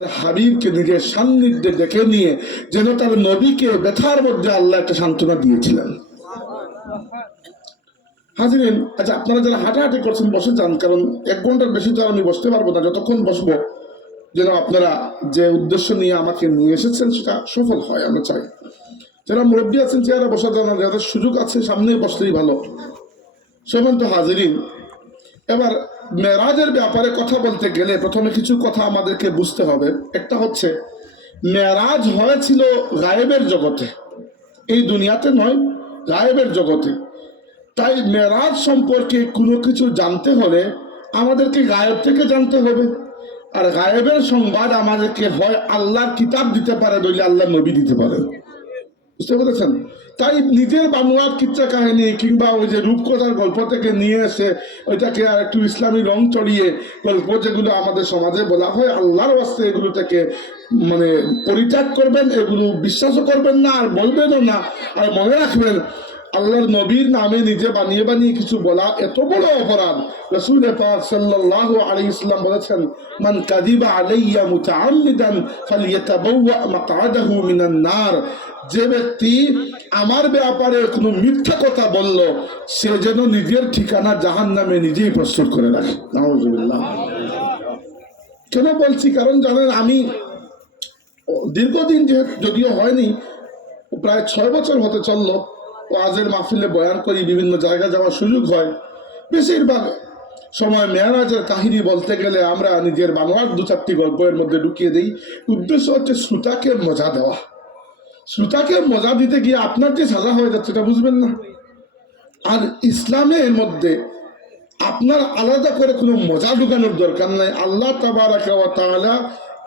হাবিবকে নিজের সান্নিধ্যে ডেকে নিয়ে যেন তার নবীকে ব্যথার মধ্যে আল্লাহ একটা সান্ত্বনা দিয়েছিলেন। হাজিরিন, আচ্ছা আপনারা যারা হাঁটাহাঁটি করছেন বসে যান, কারণ 1 ঘন্টার বেশি তো আমি বসতে পারবো না। যতক্ষণ বসবো যেন আপনারা যে উদ্দেশ্য নিয়ে আমাকে নিয়ে এসেছেন সেটা সফল হয়, আমরা চাই। যারা মুরব্বী আছেন চেয়ারে বসা যান, যাদের সুযোগ আছে সামনেই বসলেই ভালো। সেমন্ত হাজিরিন, এবার মেরাজের ব্যাপারে কথা বলতে গেলে প্রথমে কিছু কথা আমাদেরকে বুঝতে হবে। একটা হচ্ছে মেরাজ হয়েছিল গায়েবের জগতে, এই দুনিয়াতে নয়, গায়েবের জগতে। তাই মেরাজ সম্পর্কে কোনো কিছু জানতে হলে আমাদেরকে গায়েব থেকে জানতে হবে। আর গায়েবের সংবাদ আমাদেরকে হয় আল্লাহর কিতাব দিতে পারে, নইলে আল্লাহ নবী দিতে পারে। বুঝতে পেরেছেন? তাই নিজের বানোয়াট কিচ্ছা কাহিনী কিংবা ওই যে রূপকথার গল্প থেকে নিয়ে এসে ওইটাকে আর একটু ইসলামী রং চড়িয়ে গল্প যেগুলো আমাদের সমাজে বলা হয়, আল্লাহর ওয়াস্তে এগুলো থেকে মানে পরিত্যাগ করবেন, এগুলো বিশ্বাসও করবেন না আর বলবেনও না। আর মনে রাখবেন, আল্লাহর নবীর নামে নিজে বানিয়ে বানিয়ে কিছু বলা এত বড় অপরাধ। রাসূল পাক সাল্লাল্লাহু আলাইহি ওয়াসাল্লাম বলেছেন, মান কাযিবা আলাইয়া মুতাআম্মিদান ফালইয়াতাবাওয়া মাকআদাহু মিনান নার। যে ব্যক্তি আমার ব্যাপারে কোনো মিথ্যা কথা বলল, সে যেন নিজের ঠিকানা জাহান্নামে নিজেই প্রস্তুত করে রাখে। নাউযুবিল্লাহ। কেন বলছি? কারণ জানেন, আমি দীর্ঘদিন যদিও হয়নি, প্রায় 6 বছর হতে চললো ওয়াজের মাহফিলে বয়ান করি, বিভিন্ন জায়গায় যাওয়ার সুযোগ হয়। বেশিরভাগ সময় মেরাজের কাহিনী বলতে গেলে আমরা নিজের বানোয়াট 2-4টি গল্পের মধ্যে ঢুকিয়ে দিই। উদ্দেশ্য হচ্ছে শ্রোতাকে মজা দেওয়া। শ্রোতাকে মজা দিতে গিয়ে আপনার যে সাজা হয়ে যাচ্ছে এটা বুঝবেন না। আর ইসলামের মধ্যে আপনার আলাদা করে কোনো মজা ঢুকানোর দরকার নাই। আল্লাহ তাবারাকা ওয়া তাআলা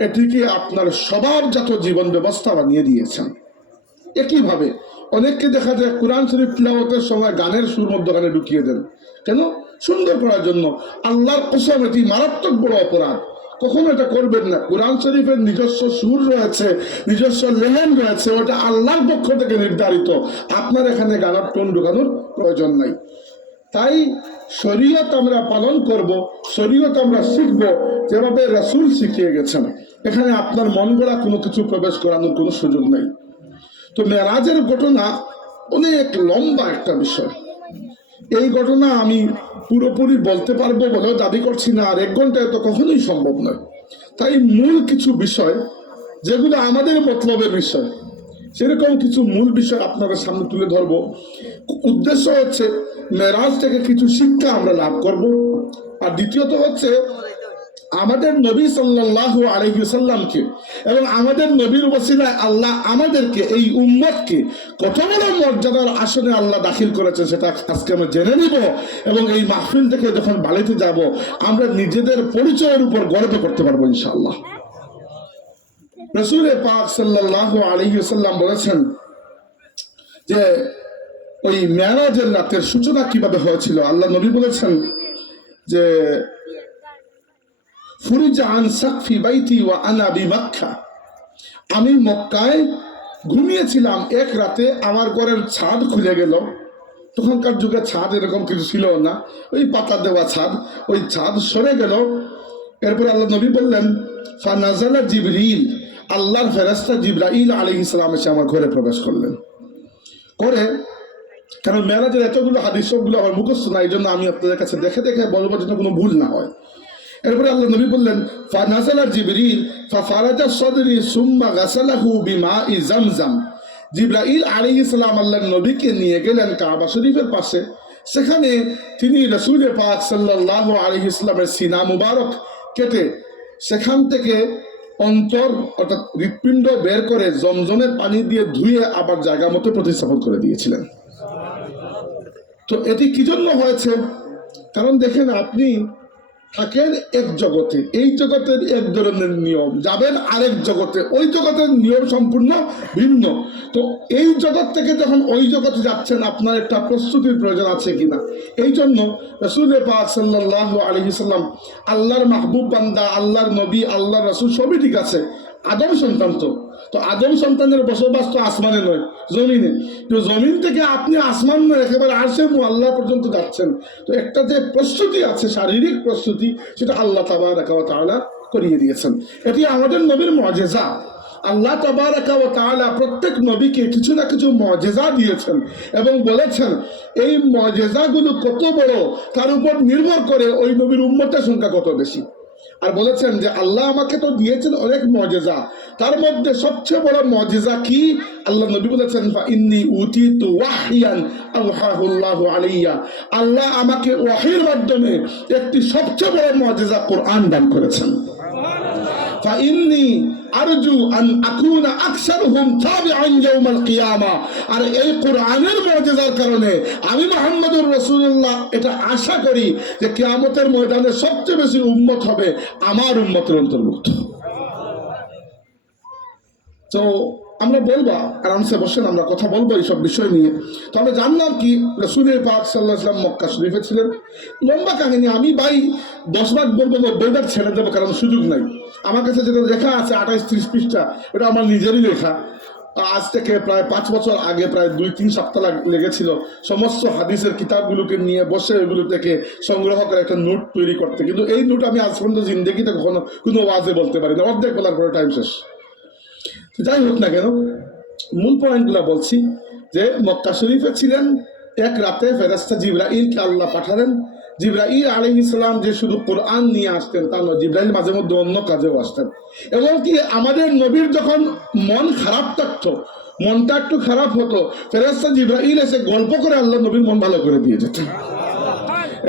এটিকে আপনার স্বভাবজাত জীবন ব্যবস্থা বানিয়ে দিয়েছেন। একইভাবে অনেককে দেখা যায় কোরআন শরীফ তিলাওয়াতের সময় গানের সুর মধ্যখানে ঢুকিয়ে দেন। কেন? সুন্দর করার জন্য। আল্লাহর কসম, এটি মারাত্মক বড় অপরাধ। কখনো এটা করবেন না। কোরআন শরীফের নিজস্ব সুর রয়েছে, নিজস্ব লেহেন রয়েছে, ওটা আল্লাহর পক্ষ থেকে নির্ধারিত। আপনার এখানে গানের টোন ঢুকানোর প্রয়োজন নাই। তাই শরীয়ত আমরা পালন করব, শরীয়ত আমরা শিখব যেভাবে রাসূল শিখিয়ে গেছেন। এখানে আপনার মন গড়া কোনো কিছু প্রবেশ করানোর কোনো সুযোগ নেই। তো মেরাজের ঘটনা অনেক লম্বা একটা বিষয়। এই ঘটনা আমি পুরোপুরি বলতে পারবো বলেও দাবি করছি না, আর 1 ঘন্টায় তো কখনোই সম্ভব নয়। তাই মূল কিছু বিষয় যেগুলো আমাদের মতলবের বিষয়, সেরকম কিছু মূল বিষয় আপনাদের সামনে তুলে ধরবো। উদ্দেশ্য হচ্ছে মেরাজ থেকে কিছু শিক্ষা আমরা লাভ করব। আর দ্বিতীয়ত হচ্ছে আমাদের নবী সাল্লাল্লাহু আলাইহি ওয়াসাল্লামকে এবং আমাদের নবীর ওসিলায় আল্লাহ আমাদেরকে, এই উম্মতকে কত বড় মর্যাদার আসনে আল্লাহ দাখিল করেছে সেটা আজকে আমরা জেনে নিব। এবং এই মাহফিল থেকে যখন বাড়িতে যাব আমরা নিজেদের পরিচয়ের উপর গর্ব করতে পারবো ইনশাআল্লাহ। রাসূল পাক সাল্লাল্লাহু আলাইহি ওয়াসাল্লাম বলেছেন যে ওই মেরাজের রাতের সূচনা কিভাবে হয়েছিল। আল্লাহ নবী বলেছেন যে আমি মক্কায় ঘুমিয়েছিলাম, এক রাতে আমার ঘরের ছাদ খুলে গেল। তখনকার যুগে ছাদ এরকম কিছু ছিল না, ওই পাতা দেওয়া ছাদ, ওই ছাদ সরে গেল। এরপর আল্লাহ নবী বললেন, ফানাজালা জিবরিল, আল্লাহর ফেরেশতা জিবরাইল আলাইহিস সালাম এসে আমার ঘরে প্রবেশ করলেন। করে, কারণ মেরাজের এতগুলো হাদিস সবগুলো আমার মুখস্থ না, এই জন্য আমি আপনাদের কাছে দেখে দেখে বলবো যেন কোনো ভুল না হয়। এরপরে আল্লাহ নবী বললেন, ফানাজালা জিবরিল ফাফারাজা সাদরি সুম্মা গাসালাহু বিমাই জামজাম। জিবরাইল আলাইহিস সালাম আল্লাহর নবীকে নিয়ে গেলেন কাবা শরীফের পাশে। সেখানে তিনি রাসূল পাক সাল্লাল্লাহু আলাইহি ওয়াসাল্লামের সিনা মুবারক কেটে সেখান থেকে অন্তর অর্থাৎ হৃৎপিণ্ড বের করে জমজমের পানি দিয়ে ধুয়ে আবার জায়গা মতো প্রতিস্থাপন করে দিয়েছিলেন। তো এটি কি জন্য হয়েছে? কারণ দেখেন, আপনি থাকেন এক জগতে, এই জগতের এক ধরনের নিয়ম, যাবেন আরেক জগতে, ওই জগতের নিয়ম সম্পূর্ণ ভিন্ন। তো এই জগৎ থেকে যখন ওই জগতে যাচ্ছেন, আপনার একটা প্রস্তুতির প্রয়োজন আছে কিনা। এই জন্য রাসূল পাক সাল্লাল্লাহু আলাইহি ওয়াসাল্লাম আল্লাহর মাহবুব বান্দা, আল্লাহর নবী, আল্লাহর রাসূল, সবই ঠিক আছে, আদম সন্তান। তো আদম সন্তানের বসবাস তো আসমানে নয়, জমিনে। তো জমিন থেকে আপনি আসমান নয়, একেবারে আরশে মুআল্লা পর্যন্ত যাচ্ছেন। তো একটা যে প্রস্তুতি আছে, শারীরিক প্রস্তুতি, সেটা আল্লাহ তাবারাকা ওয়া তাআলা করিয়ে দিয়েছেন। এটি আমাদের নবীর মুআজিজা। আল্লাহ তাবারাকা ওয়া তাআলা প্রত্যেক নবীকে কিছু না কিছু মুআজিজা দিয়েছেন এবং বলেছেন এই মুআজিজাগুলো কত বড় তার উপর নির্ভর করে ওই নবীর উম্মতের সংখ্যা কত বেশি। আর বলেছেন যে আল্লাহ আমাকে তো দিয়েছেন অনেক মুআজিজা, তার মধ্যে সবচেয়ে বড় মুআজিজা কি? আল্লাহ নবী বলেছেন ফা ইন্নী উতিতু ওয়াহইয়ান আওহাহুল্লাহু আলাইয়া, আল্লাহ আমাকে ওয়াহির মাধ্যমে একটি সবচেয়ে বড় মুআজিজা কোরআন দান করেছেন। ফা ইন্নী আরজু আন আকুনা আকসারুহুম তাবিআন ইয়াউমাল কিয়ামা, আর এই কোরআনের মুআজিজার কারণে আমি মুহাম্মদুর রাসূলুল্লাহ এটা আশা করি যে কিয়ামতের ময়দানে সবচেয়ে বেশি উম্মত হবে আমার উম্মতের অন্তর্ভুক্ত। তো আমরা বলবো আরামসে বসেন, আমরা কথা বলবো এইসব বিষয় নিয়ে। তো আমরা জানলাম কি রাসূলের পাক সাল্লাল্লাহু আলাইহি ওয়াসাল্লাম মক্কা শরীফে ছিলেন। লম্বা কাহিনী, আমি ভাই 10 ভাগ বলবো, 90 ভাগ ছেড়ে দেবো, কারণ সুযোগ নাই। আমার কাছে যেটা লেখা আছে 28-30 পৃষ্ঠা, এটা আমার নিজেরই লেখা। আজ থেকে প্রায় 5 বছর আগে প্রায় 2-3 সপ্তাহ লেগেছিল সমস্ত হাদিসের কিতাবগুলোকে নিয়ে বসে এগুলো থেকে সংগ্রহ করে একটা নোট তৈরি করতে। কিন্তু এই নোট আমি আজ পর্যন্ত জিন্দেগিতে কখনো কোনো ওয়াজে বলতে পারি না, অর্ধেক বলার পরে টাইম শেষ। যাই হোক না কেন, মূল পয়েন্টগুলো বলছি যে মক্কা শরীফে ছিলেন। এক রাতে ফেরেশতা জিবরাইলকে আল্লাহ পাঠালেন। জিবরাইল আলাইহিস সালাম যে শুধু কোরআন নিয়ে আসতেন তা নয়, জিবরাইল মাঝে মধ্যে অন্য কাজেও আসতেন। এমনকি আমাদের নবীর যখন মন খারাপ থাকতো, মনটা একটু খারাপ হতো, ফেরেশতা জিবরাইল এসে গল্প করে আল্লাহ নবীর মন ভালো করে দিয়ে যেতেন।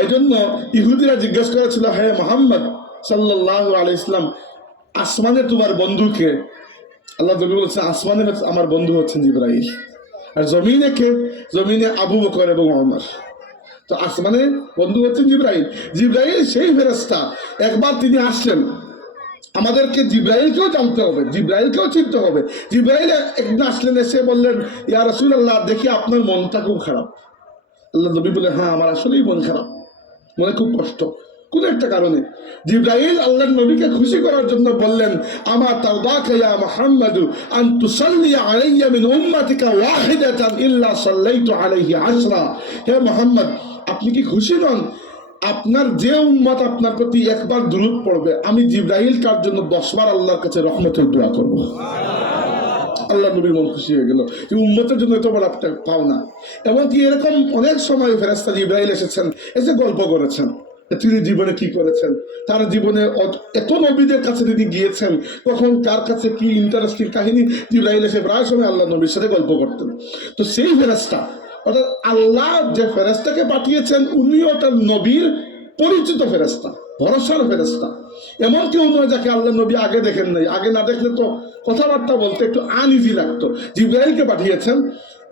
এই জন্য ইহুদিরা জিজ্ঞেস করেছিল, হে মুহাম্মদ সাল্লাল্লাহু আলাইহি সাল্লাম, আসমানে তোমার বন্ধুকে? আল্লাহ নবী বলেছেন আসমানে আমার বন্ধু হচ্ছেন জিবরাইল, আর জমিনে কে? জমিনে আবু বকর এবং ওমর। তো আসমানে বন্ধু হচ্ছেন জিবরাইল। জিবরাইল সেই ফেরেশতা, একবার তিনি আসলেন, আমাদেরকে জিবরাইলকেও জানতে হবে, জিবরাইলকেও চিনতে হবে। জিবরাইল একদিন আসলেন, এসে বললেন ইয়া রাসূলুল্লাহ, দেখি আপনার মনটা খুব খারাপ। আল্লাহ নবী বলে, হ্যাঁ আমার আসলেই মন খারাপ, মনে খুব কষ্ট কোন একটা কারণে। জিবরাইল আল্লাহর নবীকে খুশি করার জন্য বললেন, আমা তারদাকা ইয়া মুহাম্মাদু আন তুসাল্লি আলাইয়া মিন উম্মাতিকা ওয়াহিদাতান ইল্লা সাল্লাইতু আলাইহি 10। হে মুহাম্মদ, আপনি কি খুশি নন? আপনার যে উম্মত আপনার প্রতি একবার দুরূদ পড়বে, আমি জিবরাইল তার জন্য 10 বার আল্লাহর কাছে রহমতের দোয়া করব। আল্লাহ নবীর মন খুশি হয়ে গেল যে উম্মতের জন্য এত বড় একটা পাওনা। এমনকি এরকম অনেক সময় ফেরেশতা জিবরাইল এসেছেন, এসে গল্প করেছেন তিনি জীবনে কি করেছেন, তার জীবনে এত নবীদের কাছে তিনি গিয়েছেন, কখন কার কাছে কি ইন্টারেস্টিং কাহিনী। জিবরাইল এসে প্রায় সময় আল্লাহ নবীর সাথে গল্প করতেন। তো সেই ফেরেশতা, অর্থাৎ আল্লাহ যে ফেরেশতাকে পাঠিয়েছেন উনিও তার নবীর পরিচিত ফেরেশতা, ভরসার ফেরেশতা। এমন কেউ নয় যাকে আল্লাহ নবী আগে দেখেন নাই। আগে না দেখলে তো কথাবার্তা বলতে একটু আনইজি লাগতো। জিবরাইলকে পাঠিয়েছেন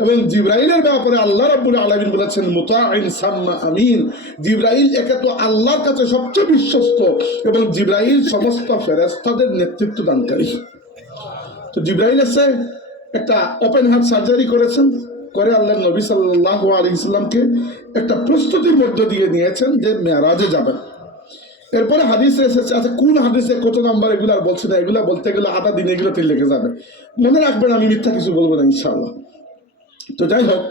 এবং জিবরাইলের ব্যাপারে আল্লাহ রাব্বুল আলামিন বলেছেন মুতাইন সাম্মা আমিন। জিবরাইল একে তো আল্লাহর কাছে সবচেয়ে বিশ্বস্ত এবং জিবরাইল সমস্ত ফেরেশতাদের নেতৃত্ব দানকারী। তো জিবরাইল এসে একটা ওপেন হার্ট সার্জারি করেছেন, করে আল্লাহ নবী সাল্লাল্লাহু আলাইহি সাল্লামকে একটা প্রস্তুতির মধ্য দিয়ে নিয়েছেন যে মেরাজে যাবেন। এরপরে হাদিসে এসেছে, আচ্ছা কোন হাদিসে কত নাম্বার এগুলো আর বলছি না, এগুলো বলতে গেলে আধা দিন এগুলোতে লেগে যাবে। মনে রাখবেন আমি মিথ্যা কিছু বলবো না ইনশাআল্লাহ। তো যাই হোক,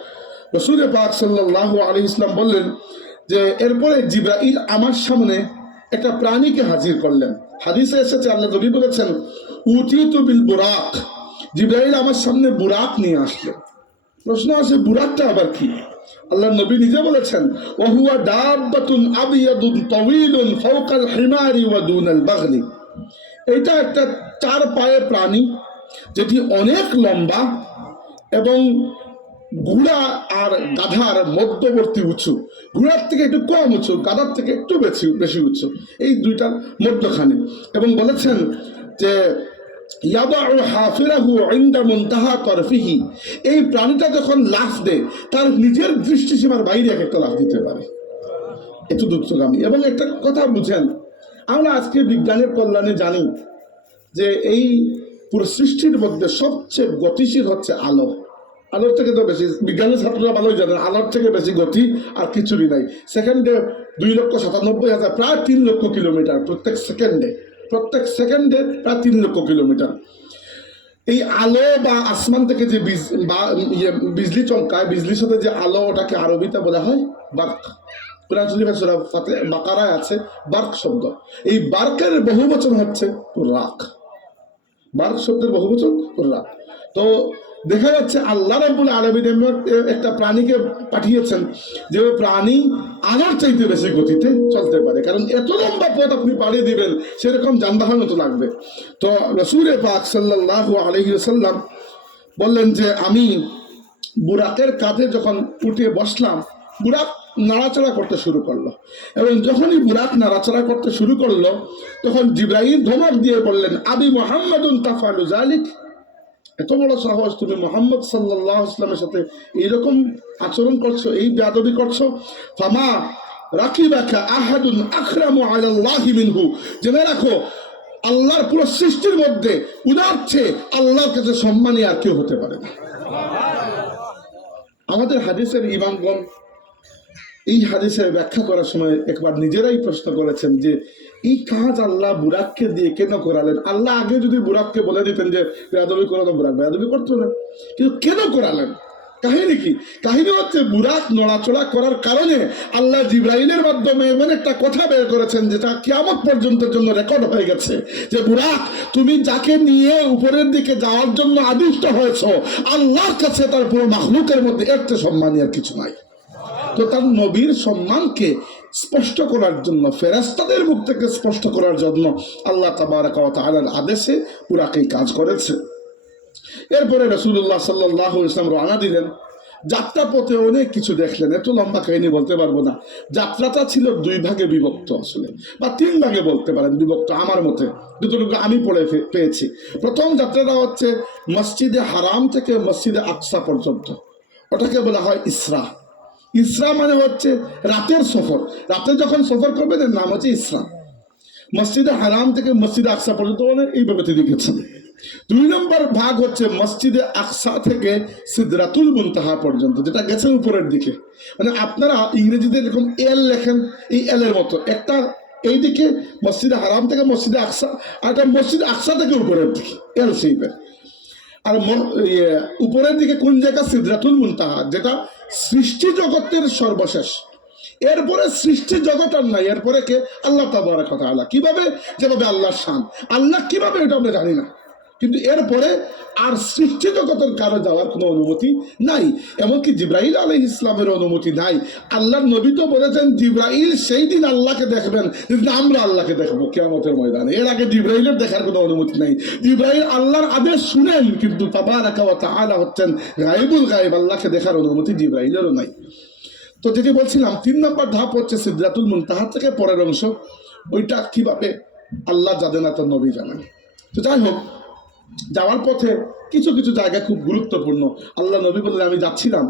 রাসূল পাক সাল্লাল্লাহু আলাইহি ওয়াসাল্লাম বললেন যে এরপরে জিবরাইল আমার সামনে একটা প্রাণীকে হাজির করলেন। হাদিসে এসেছে আল্লাহ নবী বলেছেন উতিতু বিল বুরাক, জিবরাইল আমার সামনে বুরাক নিয়ে আসলেন। প্রশ্ন আছে বুরাকটা আবার কি? আল্লাহ নবী নিজে বলেছেন ওয়াহুয়া দাব্বাতুন আবিয়াদুন তাওয়িলুন ফাওকাল হিমারি ওয়া দুনাল বাগলি। এটা একটা 4 পায়ে প্রাণী যেটি অনেক লম্বা এবং ঘোড়া আর গাধার মধ্যবর্তী উঁচু। ঘোড়ার থেকে একটু কম উঁচু, গাধার থেকে একটু বেশি উঁচু, এই দুইটার মধ্যখানে। এবং বলেছেন যে ইয়াদাউ হাফিরাহু ইনদা মুনতাহা তারফিহি, এই প্রাণীটা যখন লাফ দেয় তার নিজের দৃষ্টিসীমার বাইরে একটা লাফ দিতে পারে, এত দ্রুতগামী। এবং একটা কথা বুঝেন, আমরা আজকে বিজ্ঞানের কল্যাণে জানি যে এই পুরো সৃষ্টির মধ্যে সবচেয়ে গতিশীল হচ্ছে আলো। আলোর থেকে তো বেশি, বিজ্ঞানের ছাত্ররা ভালোই জানেন, আলোর থেকে বেশি গতি আর কিছুরই নাই। সেকেন্ডে 2,97,000 প্রায় 3 লক্ষ কিলোমিটার প্রত্যেক সেকেন্ডে প্রায় 3 লক্ষ কিলোমিটার। এই আলো বা আসমান থেকে যে বিজলি চমকায়, বিজলির সাথে যে আলো, ওটাকে আরবিতে বলা হয় বার্ক। কোরআন শরীফে সূরা বাকারায় আছে বার্ক শব্দ। এই বার্কের বহুবচন হচ্ছে রাক। বার্ক শব্দের বহুবচন রাক। তো দেখা যাচ্ছে আল্লাহ রাব্বুল আলামিন একটা প্রাণীকে পাঠিয়েছেন যে প্রাণী আলোর চাইতে বেশি গতিতে চলতে পারে, কারণ এত লম্বা পথ আপনি পাড়ি দিবেন সেরকম যানবাহনও তো লাগবে। তো রাসূল পাক সাল্লাল্লাহু আলাইহি ওয়াসাল্লাম বললেন যে আমি বুরাকের কাঁধে যখন উঠে বসলাম, বুরাক নাড়াচাড়া করতে শুরু করলো, এবং যখনই বুরাক নাড়াচাড়া করতে শুরু করলো তখন জিবরাইল ধমক দিয়ে বললেন, আবি মুহাম্মাদুন তাফআলু যালিক, এত বড় সাহস, তুমি মুহাম্মদ সাল্লাল্লাহু আলাইহি ওয়াসাল্লামের সাথে এইরকম আচরণ করছো, এই বেয়াদবি করছো। ফামা রাকিবাকা আহাদুন আকরামু আলাল্লাহি মিনহু, জেনে রাখো আল্লাহর পুরো সৃষ্টির মধ্যে উনার চেয়ে আল্লাহর কাছে সম্মানী আর কেউ হতে পারে না। আমাদের হাদিসের ইমামগণ এই হাদিসের ব্যাখ্যা করার সময় একবার নিজেরাই প্রশ্ন করেছেন যে এই কাজ আল্লাহ বুরাককে দিয়ে কেন করালেন? আল্লাহ আগে যদি বুরাককে বলে দিতেন যে বেয়াদবি করো, তো বুরাক বেয়াদবি করতো না, কিন্তু কেন করালেন? কাহিনী কি? কাহিনী হচ্ছে বুরাক নড়াচড়া করার কারণে আল্লাহ জিবরাইলের মাধ্যমে এমন একটা কথা বের করেছেন যেটা কিয়ামত পর্যন্তের জন্য রেকর্ড হয়ে গেছে, যে বুরাক তুমি যাকে নিয়ে উপরের দিকে যাওয়ার জন্য আদিষ্ট হয়েছ, আল্লাহর কাছে তার পুরো মাখলুকের মধ্যে এর চেয়ে সম্মানী আর কিছু নাই। তো তার নবীর সম্মানকে স্পষ্ট করার জন্য, ফেরেশতাদের মুখ থেকে স্পষ্ট করার জন্য আল্লাহ তাবারাক ওয়া তাআলার আদেশে বুরাকই কাজ করেছে। এরপরে রাসূলুল্লাহ সাল্লাল্লাহু আলাইহি ওয়াসাল্লাম রওনা দিলেন। যাত্রা পথে অনেক কিছু দেখলেন, এত লম্বা কাহিনী বলতে পারবো না। যাত্রাটা ছিল দুই ভাগে বিভক্ত, আসলে বা তিন ভাগে বলতে পারেন বিভক্ত, আমার মতে যতটুকু আমি পড়ে পেয়েছি। প্রথম যাত্রাটা হচ্ছে মসজিদে হারাম থেকে মসজিদে আকসা পর্যন্ত, ওটাকে বলা হয় ইসরা। ইসরা মানে হচ্ছে রাতের সফর, রাতে যখন সফর করবেন এর নাম হচ্ছে ইসরা। মসজিদে হারাম থেকে মসজিদে আকসা পর্যন্ত এইভাবে তিনি গেছেন। দুই নম্বর ভাগ হচ্ছে মসজিদে আকসা থেকে সিদরাতুল মুনতাহা পর্যন্ত, যেটা গেছেন উপরের দিকে। মানে আপনারা ইংরেজিতে এরকম এল লেখেন, এই এল এর মতো একটা এইদিকে মসজিদে হারাম থেকে মসজিদে আকসা, আর একটা মসজিদে আকসা থেকে উপরের দিকে, এল শেপের। আর উপরের দিকে কোন জায়গা? সিদরাতুল মুনতাহা, যেটা সৃষ্টি জগতের সর্বশেষ। এরপরে সৃষ্টি জগৎ আর নাই, এরপরে কে? আল্লাহ তাবারাক ওয়া তাআলা। কিভাবে? যেভাবে আল্লাহর শান, আল্লাহ কিভাবে এটা আমরা জানি না, কিন্তু এরপরে আর সৃষ্টি জগতের কারো যাওয়ার কোনো অনুমতি নাই, এমনকি জিবরাইল আলাইহিস সালামের অনুমতি নাই। আল্লাহর নবী তো বলেছেন জিবরাইল সেই দিন আল্লাহকে দেখবেন যেদিন আমরা আল্লাহকে দেখবো কিয়ামতের ময়দানে। এর আগে জিবরাইলের দেখার কোনো অনুমতি নাই। জিবরাইল আল্লাহর আদেশ শুনেন, কিন্তু তাবারাক ওয়া তাআলা হচ্ছেন গায়বুল গায়ব, আল্লাহকে দেখার অনুমতি জিবরাইলেরও নাই। তো যেটি বলছিলাম, তিন নম্বর ধাপ হচ্ছে সিদরাতুল মুনতাহা থেকে পরের অংশ, ওইটা কিভাবে আল্লাহ জানেন না, তার নবী জানেন। তো যাই হোক, যাওয়ার পথে কিছু কিছু জায়গা খুব গুরুত্বপূর্ণ। আল্লাহ নবী বললেন, আমি যাচ্ছিলাম,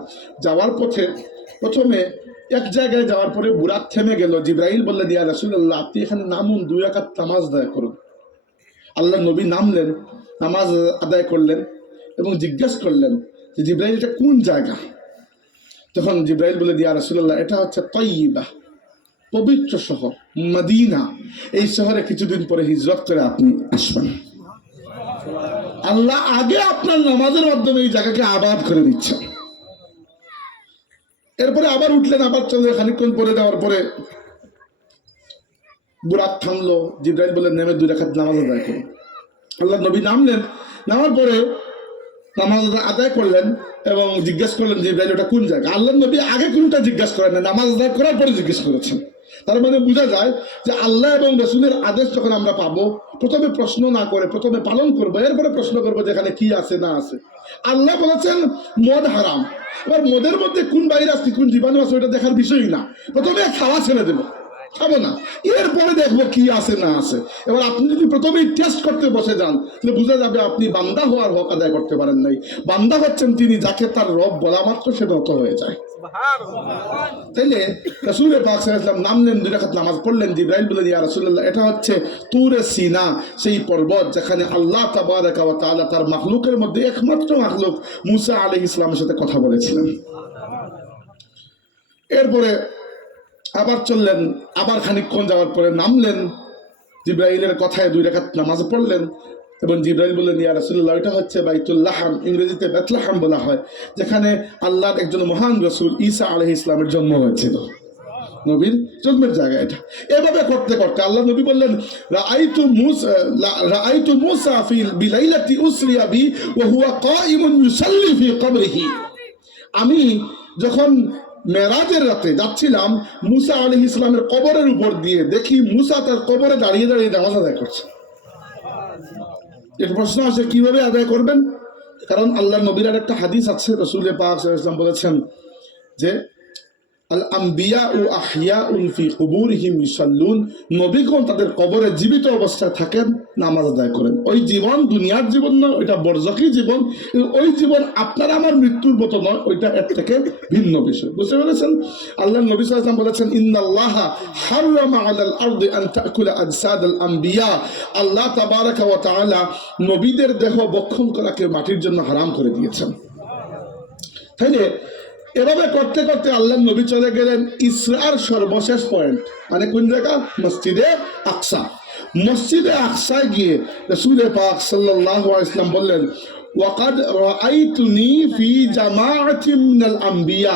যাওয়ার পথে প্রথমে এক জায়গায় যাওয়ার পরে বুরাক থেমে গেল। জিবরাইল বললেন, ইয়া রাসূলুল্লাহ, আপনি এখানে নামুন, 2 রাকাত নামাজ আদায় করুন। আল্লাহ নবী নামলেন, নামাজ আদায় করলেন এবং জিজ্ঞেস করলেন যে জিবরাইল এটা কোন জায়গা? তখন জিবরাইল বলে, ইয়া রাসূলুল্লাহ, এটা হচ্ছে তাইয়্যিবা, পবিত্র শহর মদিনা। এই শহরে কিছুদিন পরে হিজরত করে আপনি আসবেন। আল্লাহ আগে আপনার নামাজের মাধ্যমে এই জায়গাকে আবাদ করে দিচ্ছেন। এরপরে আবার উঠলেন, আবার চলে খানিকক্ষণ পরে যাওয়ার পরে বুরাক থামলো। জিবরাইল বললেন, নেমে 2 রাকাত নামাজ আদায় করুন। আল্লাহ নবী নামলেন, নামার পরে নামাজ আদায় করলেন এবং জিজ্ঞেস করলেন জিবরাইল ওটা কোন জায়গা? আল্লাহ নবী আগে কোনটা জিজ্ঞাসা করেন না, নামাজ আদায় করার পরে জিজ্ঞেস করেছেন। তার মানে বোঝা যায় যে আল্লাহ এবং রাসূলের আদেশ যখন আমরা পাবো, প্রথমে প্রশ্ন না করে প্রথমে পালন করবো, এরপরে প্রশ্ন করবো যেখানে কি আছে না আছে। আল্লাহ বলেছেন মদ হারাম, এবার মদের মধ্যে কোন ভাইরাস কি কোন জীবাণু আছে ওইটা দেখার বিষয়ই না, প্রথমে খাওয়া ছেড়ে দেবো, খাবো না, এরপরে দেখবো কি আছে না আছে। এবার আপনি যদি প্রথমেই টেস্ট করতে বসে যান তাহলে বোঝা যাবে আপনি বান্দা হওয়ার হক আদায় করতে পারেন নাই। বান্দা হচ্ছেন তিনি যাকে তার রব বলা মাত্র সে নত হয়ে যায়। তাইলে রাসূল পাক সাল্লাল্লাহু আলাইহি ওয়াসাল্লাম নামলেন, 2 রাকাত নামাজ পড়লেন। জিবরাইল বললেন, ইয়া রাসূলুল্লাহ, এটা হচ্ছে তুরে সিনা, সেই পর্বত যেখানে আল্লাহ তাবারাক ওয়া তাআলা তার মাখলুকের মধ্যে একমাত্র মাখলুক মুসা আলাইহিস সালামের সাথে কথা বলেছিলেন। এরপরে আবার চললেন, আবার খানিকক্ষণ যাওয়ার পরে নামলেন, জিবরাইলের কথায় 2 রাকাত নামাজ পড়লেন এবং জিবরাইল বললেন, ইয়া রাসূলুল্লাহ, এটা হচ্ছে বাইতুল লাহাম, ইংরেজিতে বেতলাহাম বলা হয়, যেখানে আল্লাহর একজন মহান রাসূল ঈসা আলাইহিস সালামের জন্ম হয়েছিল। নবীর জন্মের জায়গা এটা। এভাবে করতে করতে আল্লাহ নবী বললেন, রাআইতু মূসা ফি বিলাইলাতি উসরিয়া বি ওয়া হুয়া কাইমুন ইউসাল্লি ফি কবরিহি। আমি যখন মেরাজের রাতে যাচ্ছিলাম মুসা আলাইহিস সালামের কবরের উপর দিয়ে, দেখি মুসা তার কবরে দাঁড়িয়ে দাঁড়িয়ে নামাজ আদায় করছে। একটা প্রশ্ন আসে, কিভাবে আদায় করবেন? কারণ আল্লাহ নবীর আর একটা হাদিস আছে, রাসূল পাক সাল্লাল্লাহু আলাইহি ওয়াসাল্লাম বলেছেন যে আল আম্বিয়া ও আহিয়া উন ফি কুবুরিহিম ইউসাল্লুন, নবীগণ তাদের কবরে জীবিত অবস্থায় থাকেন, নামাজ আদায় করেন। ওই জীবন দুনিয়ার জীবন নয়, ওইটা বরজাখী জীবন। ওই জীবন আপনার আমার মৃত্যুর মতো নয়, ওইটা এর থেকে ভিন্ন বিষয়। বুঝতে পেরেছেন? আল্লাহ নবী সাল্লাল্লাহু আলাইহি ওয়াসাল্লাম বলেছেন, ইন্নাল্লাহা হাররামা আলাল আরদি আন তাকুলা আজসাদাল আম্বিয়া, আল্লাহ তাবারাকা ওয়া তাআলা নবীদের দেহ ভক্ষণ করাকে মাটির জন্য হারাম করে দিয়েছেন। তাইলে এভাবে করতে করতে আল্লাহ নবী চলে গেলেন ইসরার সর্বশেষ পয়েন্ট, মানে কোন জায়গা? মসজিদে আকসা। মসজিদে আকসায় গিয়ে রাসূল পাক সাল্লাল্লাহু আলাইহি ওয়াসাল্লাম বললেন, ওয়াকাদ রাআইতুনি ফি জামাআতিন মিনাল আম্বিয়া,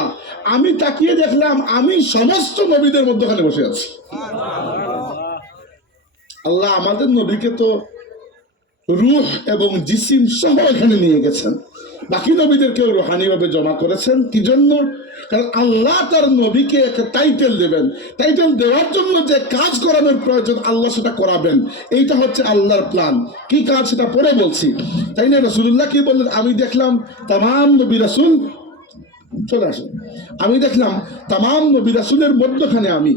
আমি তাকিয়ে দেখলাম আমি সমস্ত নবীদের মধ্যখানে বসে আছি। আল্লাহ আমাদের নবীকে তো রূহ এবং জিসিম সহ এখানে নিয়ে গেছেন, বাকি নবীদেরকেও রুহানিভাবে জমা করেছেন। কি জন্য? কারণ আল্লাহ তার নবীকে একটা টাইটেল দেবেন, টাইটেল দেওয়ার জন্য যে কাজ করানোর প্রয়োজন আল্লাহ সেটা করাবেন। এইটা হচ্ছে আল্লাহর প্ল্যান। কি কাজ সেটা পরে বলছি। তাই না? রাসূলুল্লাহ কি বললেন? আমি দেখলাম তামাম নবী রাসূল, চলে আসেন, আমি দেখলাম তামাম নবী রাসূলের মধ্যখানে আমি।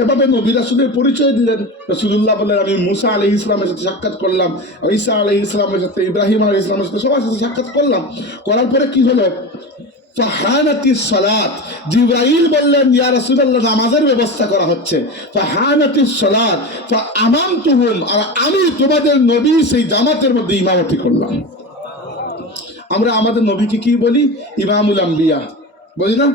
এভাবে নবী রাসূলের পরিচয় দিলেন। রাসূলুল্লাহ বলেন, আমি মুসা আলাইহিস সালামের সাথে সাক্ষাৎ করলাম, ঈসা আলাইহিস সালামের সাথে, ইব্রাহিম আলাইহিস সালামের সাথে, সবার সাথে সাক্ষাৎ করলাম। করার পরে কি হলো? ফাহানাতিস সালাত, জিবরাইল বললেন, ইয়া রাসূলুল্লাহ নামাজের ব্যবস্থা করা হচ্ছে। ফাহানাতিস সালাত ফাআমামতুহুম, আর আমি তোমাদের নবী সেই জামাতের মধ্যে ইমামতি করলাম। আমরা আমাদের নবীকে কি বলি? ইমামুল আম্বিয়া বলি না?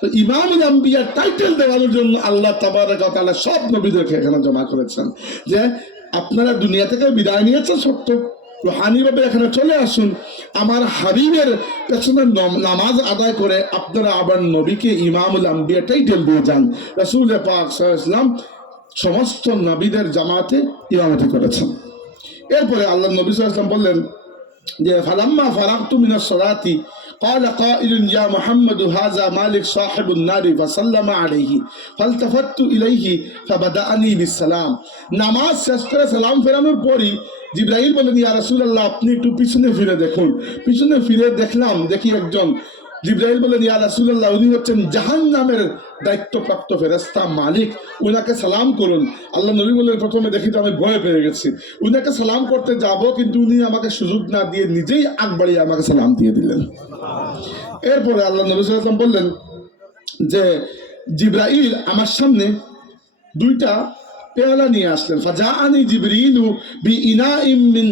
তো ইমামুল আম্বিয়া টাইটেল দেওয়ার জন্য আল্লাহ তাবারাকা ওয়া তাআলা সব নবীদেরকে এখানে জমা করেছেন, যে আপনারা দুনিয়া থেকে বিদায় নিয়েছেন সত্য, রুহানিভাবে এখানে চলে আসুন, আমার হাবিবের পেছনে নামাজ আদায় করে আপনারা আবার নবীকে ইমামুল আম্বিয়া টাইটেল দিয়ে যান। রাসূল পাক সাল্লাল্লাহু আলাইহি ওয়াসাল্লাম সমস্ত নবীদের জামাতে ইমামতি করেছেন। এরপরে আল্লাহ নবী সাল্লাল্লাহু আলাইহি ওয়াসাল্লাম বললেন যে ফালাম্মা ফারাগতু মিনাস সালাতি ক্বালা কাইলুন ইয়া মুহাম্মাদু হাযা মালিক সাহিবুন নারি ফাসাল্লামা আলাইহি ফালতাফাততু ইলাইহি ফাবাদাআনি বিসসালাম। নামাজ শেষ করে সালাম ফেরানোর পরই জিবরাইল বলেন, ইয়া রাসূলুল্লাহ আপনি একটু পিছনে ফিরে দেখুন। পিছনে ফিরে দেখলাম, দেখি একজন। জিবরাইল বলেন, ইয়া রাসূলুল্লাহ উনি হচ্ছেন জাহান্নামের দায়িত্বপ্রাপ্ত ফেরেশতা মালিক, উনাকে সালাম করুন। আল্লাহ নবী বললেন, প্রথমে দেখি তো আমি ভয় পেয়ে গেছি, উনাকে সালাম করতে যাব, কিন্তু উনি আমাকে সুযোগ না দিয়ে নিজেই আগ বাড়িয়ে আমাকে সালাম দিয়ে দিলেন। এরপরে আল্লাহ নবী সাল্লাল্লাহু আলাইহি ওয়াসাল্লাম বললেন যে জিবরাইল আমার সামনে দুইটা পেয়ালা নিয়ে আসলেন। ফাজাআনি জিবরিলু বিইনাইম মিন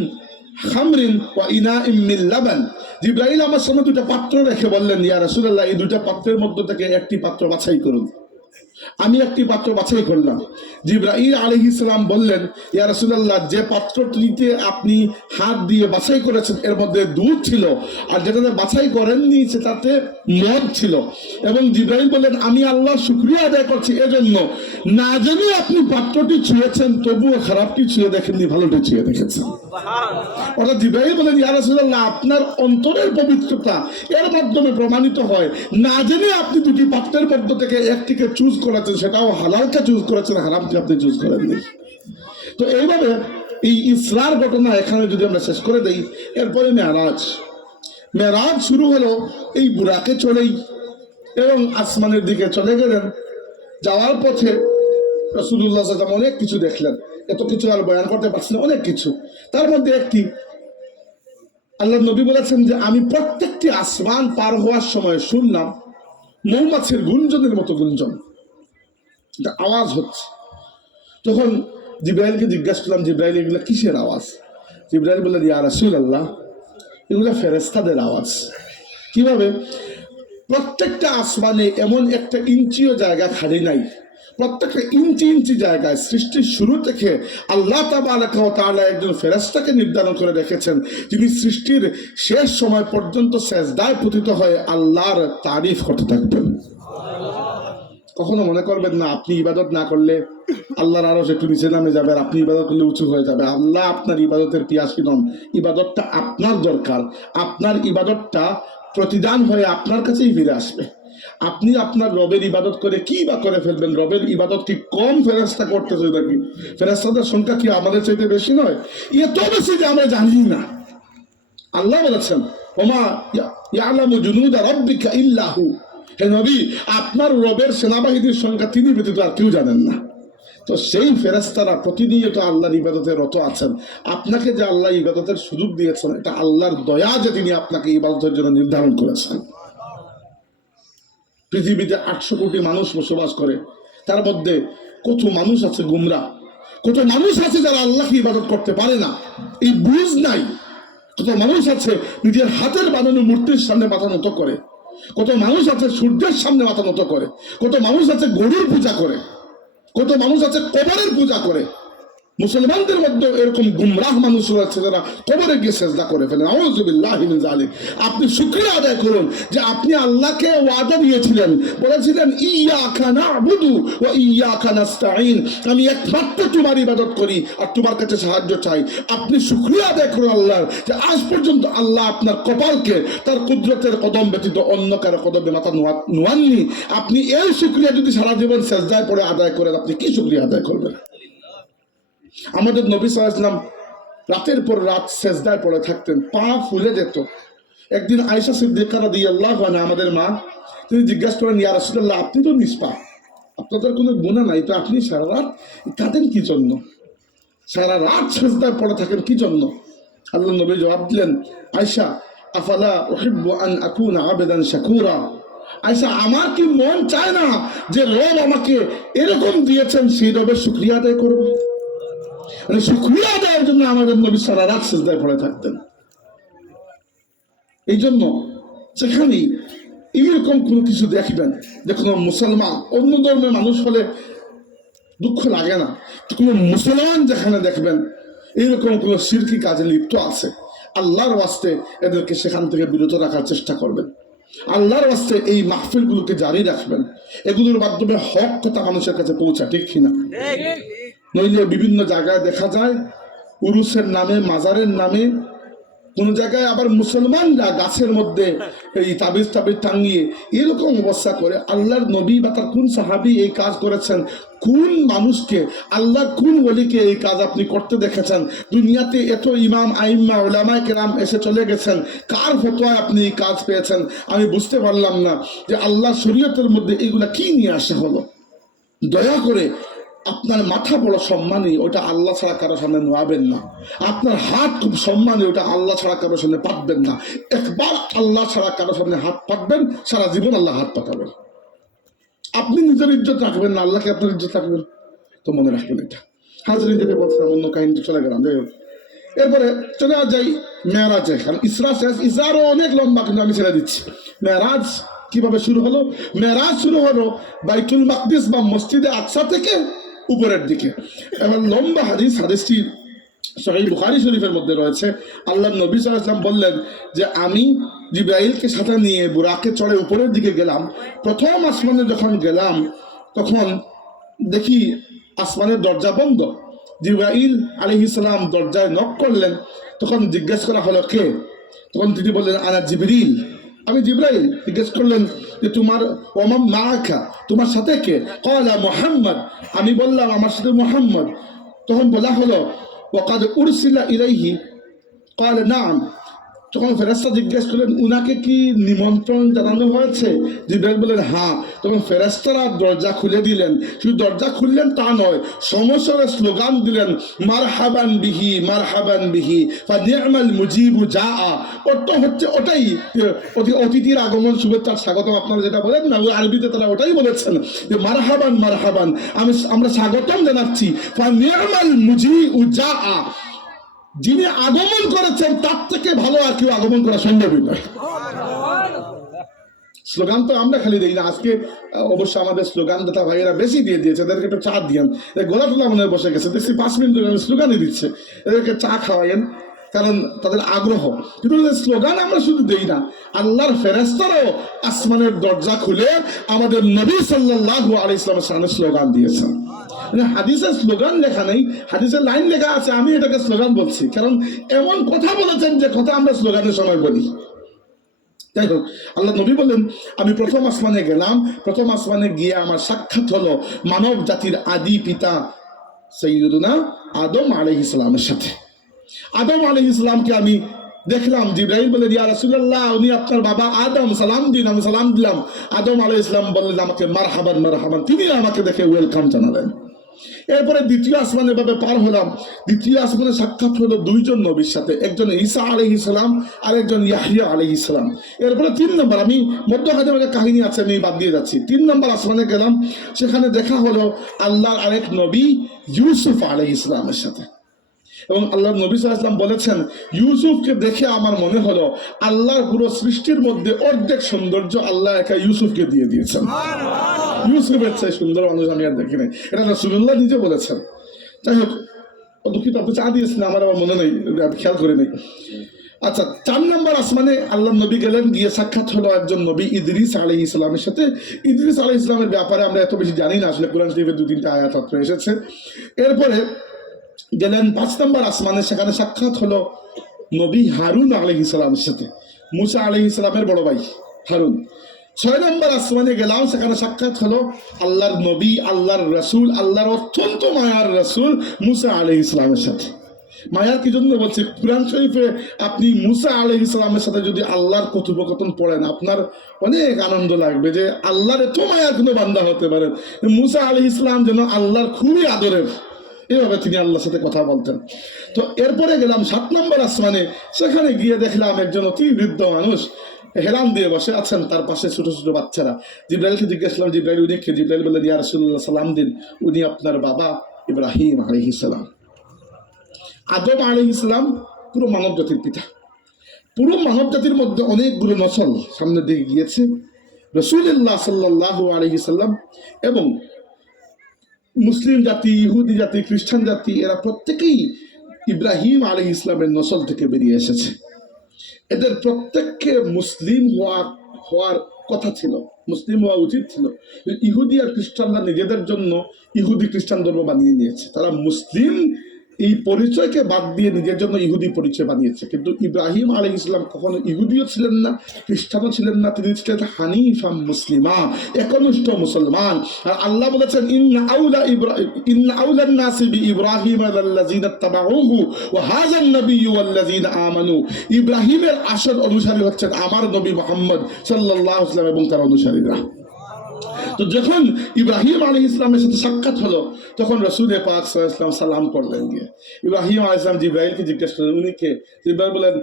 খামরিন ওয়া ইনাইম মিন লাবান। জিবরাইল আমার সামনে দুইটা পাত্র রেখে বললেন, ইয়া রাসূলুল্লাহ এই দুইটা পাত্রের মধ্য থেকে একটি পাত্র বাছাই করুন। আমি একটি পাত্র বাছাই করলাম। জিবরাইল আলাইহিস সালাম বললেন, ইয়া রাসূলুল্লাহ যে পাত্রটিতে আপনি হাত দিয়ে বাছাই করেছেন এর মধ্যে দুধ ছিল, আর যেটাতে বাছাই করেননি সেটাতে মদ ছিল। এবং জিবরাইল বললেন, আমি আল্লাহর শুকরিয়া আদায় করছি এজন্য, না জেনে আপনি পাত্রটি ছুঁয়েছেন তবুও খারাপটি ছুঁয়ে দেখেননি, ভালোটি ছুঁয়ে দেখেছেন। অর্থাৎ জিবরাইল বলেন, ইয়া রাসূলুল্লাহ আপনার অন্তরের পবিত্রতা এর মাধ্যমে প্রমাণিত হয়, না জেনে আপনি দুটি পাত্রের মধ্য থেকে একটিকে চুজ করেছেন, সেটাও হালালকে চুজ করেছেন, হারামকে আপনি চুজ করেননি। তো এইভাবে এই ইসরার ঘটনা এখানে যদি আমরা শেষ করে দেই, এরপরে মেরাজ শুরু হলো এই বুরাকে চলেই, এবং আসমানের দিকে চলে গেলেন। যাওয়ার পথে রাসূলুল্লাহ সাল্লাল্লাহু আলাইহি ওয়াসাল্লাম অনেক কিছু দেখলেন, এত কিছু আর বয়ান করতে পারছি না, অনেক কিছু। তার মধ্যে একটি, আল্লাহ নবী বলেছেন যে আমি প্রত্যেকটি আসমান পার হওয়ার সময় শুনলাম মৌমাছির গুঞ্জনের মতো গুঞ্জন, আওয়াজ হচ্ছে। তখন জিবরাইলকে জিজ্ঞাসা করলাম, জিবরাইল এগুলো কিসের আওয়াজ? জিবরাইল বললেন, ইয়া রাসূলুল্লাহ এগুলো ফেরেশতাদের আওয়াজ। কিভাবে? প্রত্যেকটা আসমানে এমন একটা ইঞ্চিও জায়গা খালি নাই, প্রত্যেকটা ইঞ্চি ইঞ্চি জায়গায় সৃষ্টির শুরু থেকে আল্লাহ তাবারাকা ওয়া তাআলা একজন ফেরেশতাকে নির্ধারণ করে রেখেছেন, যিনি সৃষ্টির শেষ সময় পর্যন্ত সেজদায় পতিত হয়ে আল্লাহর তারিফ করতে থাকবেন। কখনো মনে করবেন না আপনি ইবাদত না করলে আল্লাহর আরশ একটু নিচে নামে যাবে, আর আপনি ইবাদত করলে উঁচু হয়ে যাবে। আল্লাহ আপনার ইবাদতের পিয়াসী নন। ইবাদতটা আপনার দরকার। আপনার ইবাদতটা প্রতিদান হয়ে আপনার কাছেই ফিরে আসবে। আপনি আপনার রবের ইবাদত করে কি বা করে ফেলবেন? রবের ইবাদত কি কম ফেরেশতা করতেছে নাকি? ফেরেশতাদের সংখ্যা কি আমাদের চাইতে বেশি নয়? এত বেশি যে আমরা জানি না। আল্লাহ বলেছেন, ওমা ইয়ালামু জুনুদা রাব্বিকা ইল্লা হু। হে নবী, আপনার রবের সেনাবাহিনীর সংখ্যা তিনি ব্যতীত আর কেউ জানেন না। তো সেই ফেরেশতারা প্রতিনিয়ত আল্লাহর ইবাদতে রত আছেন। আপনাকে যে আল্লাহ ইবাদতের সুযোগ দিয়েছেন, এটা আল্লাহর দয়া যে তিনি আপনাকে ইবাদতের জন্য নির্ধারণ করেছেন। পৃথিবীতে 800 কোটি মানুষ বসবাস করে, তার মধ্যে কত মানুষ আছে গুমরা, কত মানুষ আছে যারা আল্লাহকে ইবাদত করতে পারে না, এই বুঝ নাই। কত মানুষ আছে নিজের হাতের বানানো মূর্তির সামনে মাথা নত করে, কত মানুষ আছে সূর্যের সামনে মাথা নত করে, কত মানুষ আছে গরুর পূজা করে, কত মানুষ আছে কবরের পূজা করে। মুসলমানদের মধ্যে এরকম গুমরাহ মানুষ রয়েছে যারা কবরে গিয়ে সেজদা করে ফেলেন। আউযুবিল্লাহি মিন যালিক। আপনি শুকরিয়া আদায় করুন যে আপনি আল্লাহকে ওয়াদা দিয়েছিলেন, বলেছিলেন ইয়্যাকা না'বুদু ওয়া ইয়্যাকা নাস্তাঈন, আমি একমাত্র তোমার ইবাদত করি আর তোমার কাছে সাহায্য চাই। আপনি শুকরিয়া আদায় করুন আল্লাহর যে আজ পর্যন্ত আল্লাহ আপনার কপালকে তার কুদরতের কদম ব্যতীত অন্য কারো কদমে মাথা নোয়াননি। আপনি এই শুকরিয়া যদি সারা জীবন সেজদায় পড়ে আদায় করেন, আপনি কি শুকরিয়া আদায় করবেন? আমাদের নবী সাল্লাল্লাহু আলাইহি ওয়াসাল্লাম রাতের পর রাত সেজদায় পড়ে থাকতেন, পা ফুলে যেত। একদিন আয়েশা সিদ্দিকা রাদিয়াল্লাহু আনহা, আমাদের মা, তিনি জিজ্ঞাসা করেন, ইয়া রাসূলুল্লাহ, আপনি তো নিষ্পাপ, আপনাদের কোনো গুনাহ নাই, তো আপনি সারা রাত কাঁদেন কি জন্য? সারা রাত সেজদায় পড়ে থাকেন কি জন্য? আল্লাহ নবী জবাব দিলেন, আয়েশা, আফালা উহিব্বু আন আকুনা আবদান শাকুরা। আয়েশা, আমার কি মন চায় না যে রব আমাকে এরকম দিয়েছেন, সেই রবের শুকরিয়া আদায় করব? মানে শুকরিয়া আদায়ের জন্য আমাদের নবী সারা রাত সিজদায় পড়ে থাকতেন। এই জন্য যেখানেই এইরকম কোনো কিছু দেখবেন, যে কোনো মুসলমান, অন্য ধর্মের মানুষ হলে দুঃখ লাগে না, কোনো মুসলমান যেখানে দেখবেন এইরকম কোনো শিরকি কাজে লিপ্ত আছে, আল্লাহর ওয়াস্তে এদেরকে সেখান থেকে বিরত রাখার চেষ্টা করবেন। আল্লাহর ওয়াস্তে এই মাহফিলগুলোকে জারি রাখবেন। এগুলোর মাধ্যমে হক কথা মানুষের কাছে পৌঁছা, ঠিক কিনা? নইলে বিভিন্ন জায়গায় দেখা যায় উরুসের নামে, মাজারের নামে, কোন জায়গায় আবার মুসলমানরা গাছের মধ্যে এই তাবিজ টাঙিয়ে এরকম অবস্থা করে। আল্লাহর নবী বা তার কোন সাহাবী এই কাজ করেছেন? কোন মানুষকে, আল্লাহর কোন ওলিকে এই কাজ আপনি করতে দেখেছেন? দুনিয়াতে এত ইমাম, আইম্মা, উলামায়ে কেরাম এসে চলে গেছেন, কার ফতোয়ায় আপনি এই কাজ পেয়েছেন? আমি বুঝতে পারলাম না যে আল্লাহর শরীয়তের মধ্যে এগুলা কি নিয়ে আসে হলো। দয়া করে আপনার মাথা বড় সম্মানী, ওটা আল্লাহ ছাড়া কারো সামনে নোয়াবেন না। আপনার হাত খুব সম্মানী, ওটা আল্লাহ ছাড়া কারো সামনে পাতবেন না। একবার আল্লাহ ছাড়া কারো সামনে হাত পাতবেন, সারা জীবন আল্লাহ হাত পাতাবেন। আপনি নিজের ইজ্জত রাখবেন না, আল্লাহকে আপনার ইজ্জত রাখবেন। তো মনে রাখবেন এটা। হাজরিন, যেতে বলছিলাম, অন্য কাহিনীতে চলে গেলাম। এরপরে চলে যাই মেরাজে। কারণ ইসরা শেষ, ইসরারও অনেক লম্বা, কিন্তু আমি ছেড়ে দিচ্ছি। মেরাজ কিভাবে শুরু হলো? মেরাজ শুরু হলো বাইতুল মাকদিস বা মসজিদে আকসা থেকে উপরের দিকে। এবার লম্বা হাদিস, হাদিসটি সহিহ বুখারী শরীফের মধ্যে রয়েছে। আল্লাহর নবী সাল্লাল্লাহু আলাইহি ওয়াসাল্লাম বললেন যে আমি জিবরাইলকে সাথে নিয়ে বুরাকে চড়ে উপরের দিকে গেলাম। প্রথম আসমানে যখন গেলাম, তখন দেখি আসমানের দরজা বন্ধ। জিবরাইল আলাইহিস সালাম দরজায় নক করলেন। তখন জিজ্ঞেস করা হলো কে? তখন তিনি বললেন আনা জিবরিল, আমি জিবরাইল। জিজ্ঞেস করলেন যে তোমার ওমান মাআকা, তোমার সাথে কে? ক্বালা মুহাম্মদ, আমি বললাম আমার সাথে মুহাম্মদ। তখন বলা হলো ওয়াকাদ উরসিলা ইলাইহি, ক্বালা নাম। তখন ফেরেশতা জিজ্ঞেস করলেন উনাকে কি নিমন্ত্রণ জানানো হয়েছে? জিবরাইল বললেন হ্যাঁ। তখন ফেরেশতারা দরজা খুলে দিলেন। শুধু দরজা খুললেন তা নয়, সমস্যার স্লোগান দিলেন মারহাবান বিহি, মারহাবান বিহি, ফানি'মাল মুজিবু জাআ। অর্থ হচ্ছে ওটাই, অতিথির আগমন, শুভেচ্ছা, স্বাগতম, আপনারা যেটা বলেন না, ওই আরবিতে তারা ওটাই বলেছেন যে মারহাবান মারহাবান, আমরা স্বাগতম জানাচ্ছি। ফানি'মাল মুজিবু জাআ, যিনি আগমন করেছেন তার থেকে ভালো আর কেউ আগমন করা সম্ভবই নয়। স্লোগান তো আমরা খালি দিই না, আজকে অবশ্য আমাদের স্লোগান দাতা ভাইয়েরা বেশি দিয়ে দিয়েছে। এদেরকে একটু চা দিয়েন, গোলা টোলা মনে বসে গেছে, দেখছি 5 মিনিট ধরে স্লোগানই দিচ্ছে। এদেরকে চা খাওয়াইন, কারণ তাদের আগ্রহ। কিন্তু স্লোগান আমরা শুধু দেই না, আল্লাহর ফেরেশতারাও আসমানের দরজা খুলে আমাদের নবী সাল্লাল্লাহু আলাইহি ওয়াসাল্লামের সামনে স্লোগান দিয়েছেন। মানে হাদিসের স্লোগান লেখা নেই, হাদিসের লাইন লেখা আছে, আমি এটাকে স্লোগান বলছি, কারণ এমন কথা বলেছেন যে কথা আমরা স্লোগানের সময় বলি। যাই হোক, আল্লাহ নবী বললেন, আমি প্রথম আসমানে গেলাম, প্রথম আসমানে গিয়ে আমার সাক্ষাৎ হলো মানব জাতির আদি পিতা সাইয়্যিদুনা আদম আলাইহিস সালামের সাথে। আদম আলাইহিস সালামকে আমি দেখলাম। জিবরাইল বললেন, ইয়া রাসূলুল্লাহ, উনি আপনার বাবা আদম, সালাম দিন। আমি সালাম দিলাম। আদম আলাইহিস সালাম বললেন আমাকে মারহাবান মারহাবান, তিনি আমাকে দেখে ওয়েলকাম জানালেন। এরপরে দ্বিতীয় আসমানে ভাবে পার হলাম। দ্বিতীয় আসমানে সাক্ষাৎ হলো দুইজন নবীর সাথে, একজন ঈসা আলাইহিস সালাম আর একজন ইয়াহইয়া আলাইহিস সালাম। এরপরে 3 নম্বর, আমি মধ্যখানে একটা কাহিনী আছে, আমি বাদ দিয়ে যাচ্ছি। 3 নম্বর আসমানে গেলাম, সেখানে দেখা হলো আল্লাহর আরেক নবী ইউসুফ আলাইহিস সালামের সাথে। এবং আল্লাহ নবী সাল্লাল্লাহু আলাইহি ওয়াসাল্লাম বলেছেন, ইউসুফকে দেখে আমার মনে হলো আল্লাহর পুরো সৃষ্টির মধ্যে অর্ধেক সৌন্দর্য আল্লাহ একা ইউসুফকে দিয়ে দিয়েছেন। ইউসুফের চেয়ে সুন্দর মানুষ আমি আর দেখি নাই, এটা রাসূলুল্লাহ নিজে বলেছেন। যাই হোক, দুঃখিত, আপনি চা দিয়েছেন, আমার মনে নেই, আমি খেয়াল করে নেই। আচ্ছা, 4 নম্বর আসমানে আল্লাহ নবী গেলেন, গিয়ে সাক্ষাৎ হলো একজন নবী ইদ্রিস আলাইহিস সালামের সাথে। ইদ্রিস আলাইহিস সালামের ব্যাপারে আমরা এত বেশি জানি না, আসলে কোরআন শরীফে 2-3টা আয়াত এসেছে। এরপরে গেলেন 5 নম্বর আসমানে, সেখানে সাক্ষাৎ হলো নবী হারুন আলাইহিস সালামের সাথে, মুসা আলাইহিস সালামের বড় ভাই হারুন। 6 নম্বর আসমানে গেলাম, সেখানে সাক্ষাৎ হলো আল্লাহর নবী, আল্লাহর রাসূল, আল্লাহর অত্যন্ত মায়ার রাসূল মুসা আলাইহিস সালামের সাথে। মায়ার কি জন্য বলছি, কুরআন শরীফে আপনি মুসা আলাইহিস সালামের সাথে যদি আল্লাহর কথোপকথন পড়েন, আপনার অনেক আনন্দ লাগবে যে আল্লাহর এত মায়ার কোনো বান্দা হতে পারে। মুসা আলাইহিস সালাম যেন আল্লাহর খুবই আদরের, এভাবে তিনি আল্লাহর সাথে কথা বলতেন। তো এরপরে গেলাম 7 নম্বর আসমানে, সেখানে গিয়ে দেখলাম একজন অতি বৃদ্ধ মানুষ হেলান দিয়ে বসে আছেন, তার পাশে ছোট ছোট বাচ্চারা। জিবরাইলকে জিজ্ঞেস করলাম, জিবরাইল উনি কে? জিবরাইল বললেন, ইয়া রাসূলুল্লাহ, সালাম দিন, উনি আপনার বাবা ইব্রাহিম আলাইহিস সালাম। আদম আলাইহিস সালাম পুরো মানব জাতির পিতা। পুরো মানব জাতির মধ্যে অনেকগুলো নসল সামনের দিকে গিয়েছে। রাসূলুল্লাহ সাল্লাল্লাহু আলাইহি সাল্লাম এবং মুসলিম জাতি, ইহুদি জাতি, খ্রিস্টান জাতি, এরা প্রত্যেকেই ইব্রাহিম আলাইহিস সালামের নসল থেকে বেরিয়ে এসেছে। এদের প্রত্যেককে মুসলিম হওয়ার কথা ছিল, মুসলিম হওয়া উচিত ছিল। ইহুদি আর খ্রিস্টানরা নিজেদের জন্য ইহুদি খ্রিস্টান ধর্ম বানিয়ে নিয়েছে, তারা মুসলিম এই পরিচয়কে বাদ দিয়ে নিজের জন্য ইহুদি পরিচয় বানিয়েছে। কিন্তু ইব্রাহিম আলাইহিস সালাম কখনো ইহুদিও ছিলেন না, খ্রিস্টানও ছিলেন না, তিনি ছিলেন হানিফা মুসলিমা, একনিষ্ঠ মুসলমান। আর আল্লাহ বলেছেন, ইন্না আউলান নাসি বিইব্রাহিম আল্লাযিনা তাবাউহু ওয়া হাযান নাবিয়্যু ওয়াল্লাযিনা আমানু। ইব্রাহিমের আসল অনুসারী হচ্ছেন আমার নবী মুহাম্মদ সাল্লাল্লাহু আলাইহি ওয়াসাল্লাম এবং তার অনুসারীরা। তো যখন ইব্রাহিম আলাইহিস সালামের সাথে সাক্ষাৎ হলো, তখন রাসূল পাক সাল্লাল্লাহু আলাইহি ওয়াসাল্লাম সালাম করলেন। গিয়ে ইব্রাহিম আলাইহিস সালাম জিবরাইলকে জিজ্ঞেস করলেন, উনি কে? জিবরাইল বলেন,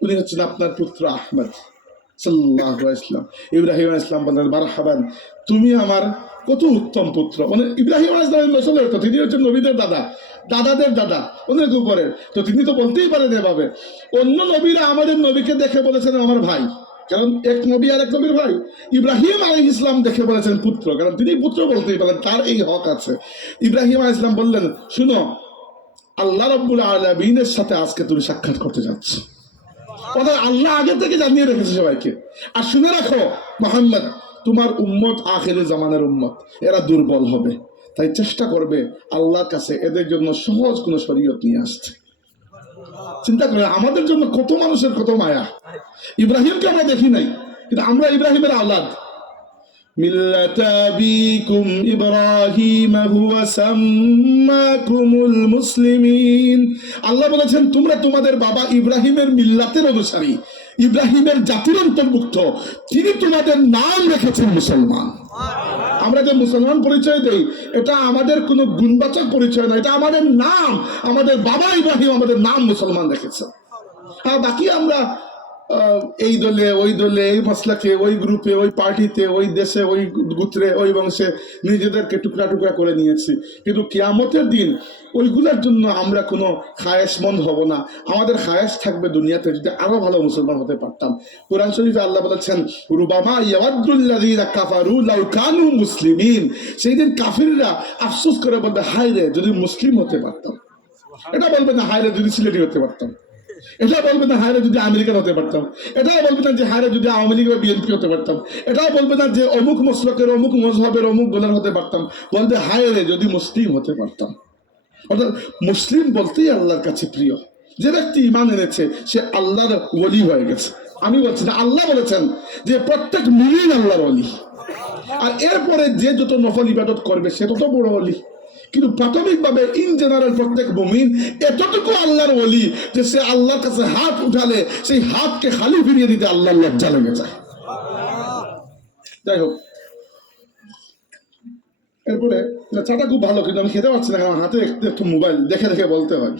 উনি হচ্ছেন আপনার পুত্র আহমদ সাল্লাল্লাহু আলাইহি ওয়াসাল্লাম। ইব্রাহিম আলাইহিস সালাম বলেন, মারহাবান, তুমি আমার কত উত্তম পুত্র। মানে ইব্রাহিম আলাইহিস সালামের নসলের তো, তিনি হচ্ছেন নবীদের দাদা, দাদাদের দাদা, অনেক উপরের। তো তিনি তো বলতেই পারেন এভাবে। অন্য নবীরা আমাদের নবীকে দেখে বলেছেন আমার ভাই, কারণ এক নবী আর এক নবীর ভাই। ইব্রাহিম আলাইহিস সালাম দেখে বলেছেন পুত্র, কারণ তিনি পুত্র বলতেই পারেন, তার এই হক আছে। ইব্রাহিম আলাইহিস সালাম বললেন, শুনো, আল্লাহ রাব্বুল আলামিনের সাথে আজকে তুমি সাক্ষাৎ করতে যাচ্ছ। অর্থাৎ আল্লাহ আগে থেকে জানিয়ে রেখেছে সবাইকে। আর শুনে রাখো মুহাম্মদ, তোমার উম্মত আখিরে জামানের উম্মত, এরা দুর্বল হবে, তাই চেষ্টা করবে আল্লাহর কাছে এদের জন্য সহজ কোনো শরীয়ত নিয়ে আসতে। চিন্তা করে আমাদের জন্য কত মানুষের কত মায়া। ইব্রাহিমকে আমরা দেখি নাই, কিন্তু আমরা ইব্রাহিমের আওলাদ। মিল্লাতা আবিকুম ইব্রাহিম হুয়া সাম্মাকুমুল মুসলিমিন। আল্লাহ বলেছেন, তোমরা তোমাদের বাবা ইব্রাহিমের মিল্লাতের অনুসারী, ইব্রাহিমের জাতির অন্তর্ভুক্ত, তিনি তোমাদের নাম রেখেছেন মুসলমান। আমরা যে মুসলমান পরিচয় দেই, এটা আমাদের কোনো গুণবাচক পরিচয় না, এটা আমাদের নাম। আমাদের বাবা ইব্রাহিম আমাদের নাম মুসলমান রেখেছে। আর বাকি আমরা এই দলে, ওই দলে, এই মাসলাকে, ওই গ্রুপে, ওই পার্টিতে, ওই দেশে, ওই গোত্রে, ওই বংশে নিজেদেরকে টুকরা টুকরা করে নিয়েছি। কিন্তু কিয়ামতের দিন ওইগুলোর জন্য আমরা কোনো খায়েশমন্দ হব না। আমাদের খায়েশ থাকবে দুনিয়াতে যদি আরো ভালো মুসলমান হতে পারতাম। কোরআন শরীফে আল্লাহ বলেছেন, রুবামা ইয়াওয়াদ্দুল্লাযীনা কাফারু লাউ কানু মুসলিমিন। সেই দিন কাফিররা আফসোস করে বলবে, হায় রে যদি মুসলিম হতে পারতাম। এটা বলবে না, হায় রে যদি সিলেটি হতে পারতাম। এটা বলবে না হায়রে যদি আমেরিকান হতে পারতাম, এটাও বলবে না যে হায়রে যদি আওয়ামী লীগ বা বিএনপি হতে পারতাম, এটাও বলবে না যে অমুক মসলকের অমুক মজহবের অমুক গোলার হতে পারতাম, বলবে হায়রে যদি মুসলিম হতে পারতাম। অর্থাৎ মুসলিম বলতেই আল্লাহর কাছে প্রিয়। যে ব্যক্তি ঈমান এনেছে সে আল্লাহর ওলি হয়ে গেছে। আমি বলছি না, আল্লাহ বলেছেন যে প্রত্যেক মুমিন আল্লাহর ওলি, আর এরপরে যে যত নফল ইবাদত করবে সে তত বড় ওলি। কিন্তু প্রাথমিকভাবে ইন জেনারেল প্রত্যেক মুমিন এতটুকু আল্লাহর ওলি যে সে আল্লাহর কাছে হাত উঠালে সেই হাতকে খালি ফিরিয়ে দিতে আল্লাহর লজ্জা লেগে যায়। যাই হোক, এরপরে চাটা খুব ভালো, কিন্তু আমি খেতে পারছি না, কারণ হাতে একটু মোবাইল দেখে দেখে বলতে হয়।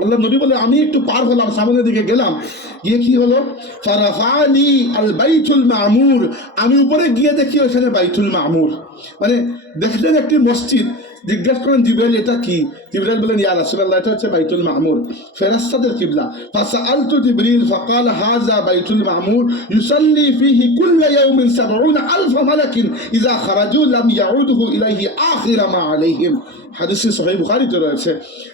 আল্লাহ নবী বলে আমি একটু পার হলাম, সামনের দিকে গেলাম, গিয়ে কি হলো, ফারাফানি আল বাইতুল মামুর, আমি উপরে গিয়ে দেখি ওখানে বাইতুল মামুর, মানে দেখলেন একটি মসজিদ। জিজ্ঞেস করেন জিবরাইল এটা কি? জিবরাইল বলেন ইয়া রাসূলুল্লাহ এটা হচ্ছে বাইতুল মামুর, ফেরেশতাদের কিবলা। ফাসাআলতু জিবরিল ফাকাল হাযা বাইতুল মামুর ইউসাল্লি ফীহি কুল্লা ইয়াউমিন ৭০,০০০ মালাকিন ইযা খারাজু লাম ইয়াউদুহু ইলাইহি আখিরা মা আলাইহিম। হাদিসে সহিহ বুখারীতে রয়েছে।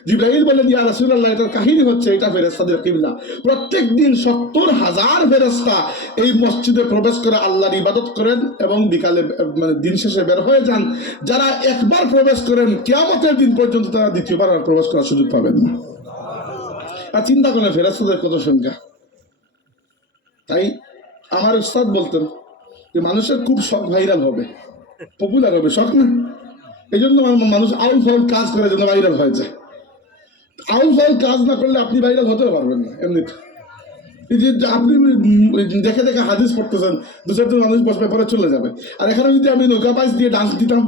জিবরাইল বলেন ইয়া রাসূলুল্লাহ এটার কাহিনী হচ্ছে এটা ফেরেশতাদের কিবলা। প্রত্যেক দিন ৭০,০০০ ফেরেশতা এই মসজিদে প্রবেশ করে আল্লাহর ইবাদত করেন এবং বিকালে মানে দিন শেষে বের হয়ে যান। যারা একবার প্রবেশ করেন কিয়ামতের দিন পর্যন্ত তারা দ্বিতীয়বার আর প্রবেশ করার সুযোগ পাবেন না। আর চিন্তা করেন ফেরেশতাদের কত সংখ্যা। তাই আমার উস্তাদ বলতেন যে মানুষের খুব শখ ভাইরাল হবে, পপুলার হবে, শখ না, এই জন্য মানুষ আউল ফাউল কাজ করে যেন ভাইরাল হয়ে যায়। আউল ফাউল কাজ না করলে আপনি ভাইরাল হতে পারবেন না এমনিতে। এই যে আপনি দেখে দেখে হাদিস পড়তেছেন, দু চারজন মানুষ বসবে পরে চলে যাবে, আর এখানে যদি আমি নৌকা পাইস দিয়ে ডান্স দিতাম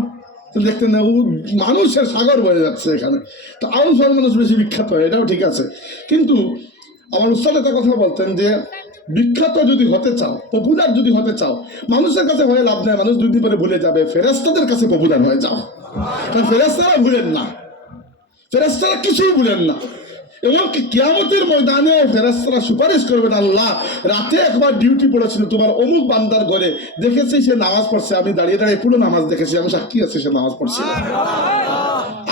দেখতেন না, মানুষের সাগর বয়ে যাচ্ছে এখানে। তো আউল ফাউল মানুষ বেশি বিখ্যাত হয়, এটাও ঠিক আছে। কিন্তু আমার উস্তাদ একটা কথা বলতেন যে বিখ্যাত যদি হতে চাও, পপুলার যদি হতে চাও, মানুষের কাছে হয়ে লাভ নেই, মানুষ দুই দিন পরে ভুলে যাবে। ফেরেশতাদের কাছে পপুলার হয়ে যাও, কারণ ফেরেশতারা ভুলেন না, ফেরেশতারা কিছুই ভুলেন না। এমনকি কিয়ামতের ময়দানে ফেরেশতারা সুপারিশ করবেন, আল্লাহ রাতে একবার ডিউটি পড়েছিল তোমার অমুক বান্দার ঘরে, দেখেছি সে নামাজ পড়ছে, আমি দাঁড়িয়ে দাঁড়িয়ে পুরো নামাজ দেখেছি, আমি সাক্ষী আছি সে নামাজ পড়ছিল।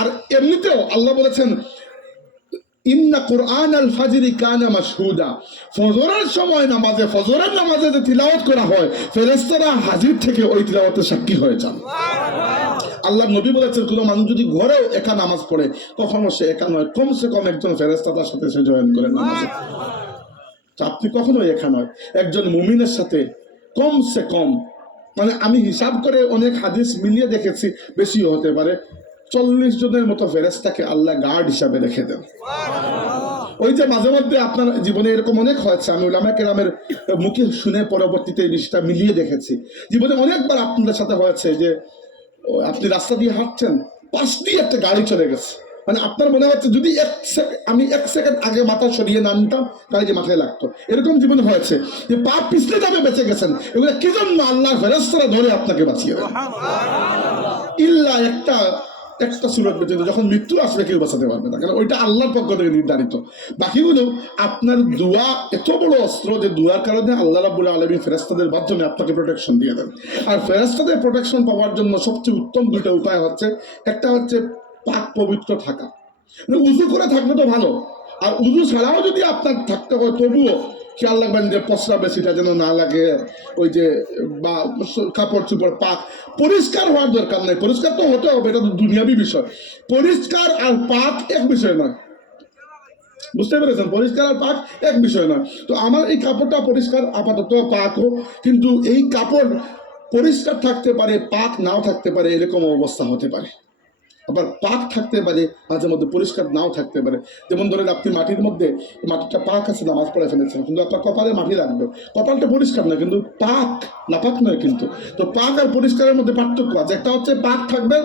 আর এমনিতেও আল্লাহ বলেছেন ইন্না কুরআন আল ফাজরি কানা মাশহুদা, ফজরের সময় নামাজে, ফজরের নামাজে যে তিলাওয়াত করা হয় ফেরেশতারা হাজির থেকে ওই তিলাওয়াতের সাক্ষী হয়ে যান। আল্লাহ নবী বলেছেন কোন মানুষ যদি ঘরেও একা নামাজ পড়ে কখনো সে একা নয়, কমসে কম একজন ফেরেশতা তার সাথে সে জয়েন করে নামাজে। তো আপনি কখনো একা নয়, একজন মুমিনের সাথে কমসে কম, মানে আমি হিসাব করে অনেক হাদিস মিলিয়ে দেখেছি, বেশিও হতে পারে, 40 জনের মতো ফেরেশতাকে আল্লাহ গার্ড হিসাবে রেখে দেন। ওই যে মাঝে মধ্যে আপনার জীবনে এরকম অনেক হয়েছে, আমি উলামা কেরামের মুখে শুনে পরবর্তীতে এই বিষয়টা মিলিয়ে দেখেছি। জীবনে অনেকবার আপনাদের সাথে হয়েছে যে আপনি রাস্তা দিয়ে হাঁটছেন, পাশ দিয়ে একটা গাড়ি চলে গেছে, মানে আপনার মনে হচ্ছে যদি আমি 1 সেকেন্ড আগে মাথা সরিয়ে না নিতাম গাড়ি যে মাথায় লাগতো। এরকম জীবনে হয়েছে যে পা পিছলে যাবে বেঁচে গেছেন, এগুলো কি জন্য? আল্লাহ ফেরেশতারা ধরে আপনাকে বাঁচিয়ে দেন। ইল্লা একটা সুরত বেঁচে, যখন মৃত্যু আসবে কেউ বাঁচাতে পারবে না, কারণ ওইটা আল্লাহর পক্ষ থেকে নির্ধারিত। বাকিগুলো আপনার দোয়া এত বড় অস্ত্র যে দোয়ার কারণে আল্লাহ রাব্বুল আলামিন ফেরেশতাদের মাধ্যমে আপনাকে প্রোটেকশন দিয়ে দেন। আর ফেরেশতাদের প্রোটেকশন পাওয়ার জন্য সবচেয়ে উত্তম 2টা উপায় হচ্ছে, একটা হচ্ছে পাক পবিত্র থাকা, মানে উযু করে থাকলে তো ভালো, আর উযু ছাড়াও যদি আপনার থাকতে হয় তবুও খেয়াল রাখবেন যে প্রস্রাবে সেটা যেন না লাগে, ওই যে বা কাপড় চোপড় পাক পরিষ্কার হওয়ার দরকার নেই, পরিষ্কার তো হতে হবে, এটা তো দুনিয়াবি বিষয়। পরিষ্কার আর পাক এক বিষয় নয়, বুঝতে পেরেছেন? পরিষ্কার আর পাক এক বিষয় নয়। তো আমার এই কাপড়টা পরিষ্কার আপাতত, পাক হোক, কিন্তু এই কাপড় পরিষ্কার থাকতে পারে, পাক নাও থাকতে পারে, এরকম অবস্থা হতে পারে। আবার পাক থাকতে পারে, মাঝে মধ্যে পরিষ্কার নাও থাকতে পারে। যেমন ধরেন আপনি মাটির মধ্যে, মাটিটা পাক আছে, নামাজ পড়ে ফেলেছেন, কিন্তু আপনার কপালে মাটি লাগবে, কপালটা পরিষ্কার না কিন্তু পাক, নাপাক নয় কিন্তু। তো পাক আর পরিষ্কারের মধ্যে পার্থক্য আছে। একটা হচ্ছে পাক থাকবে,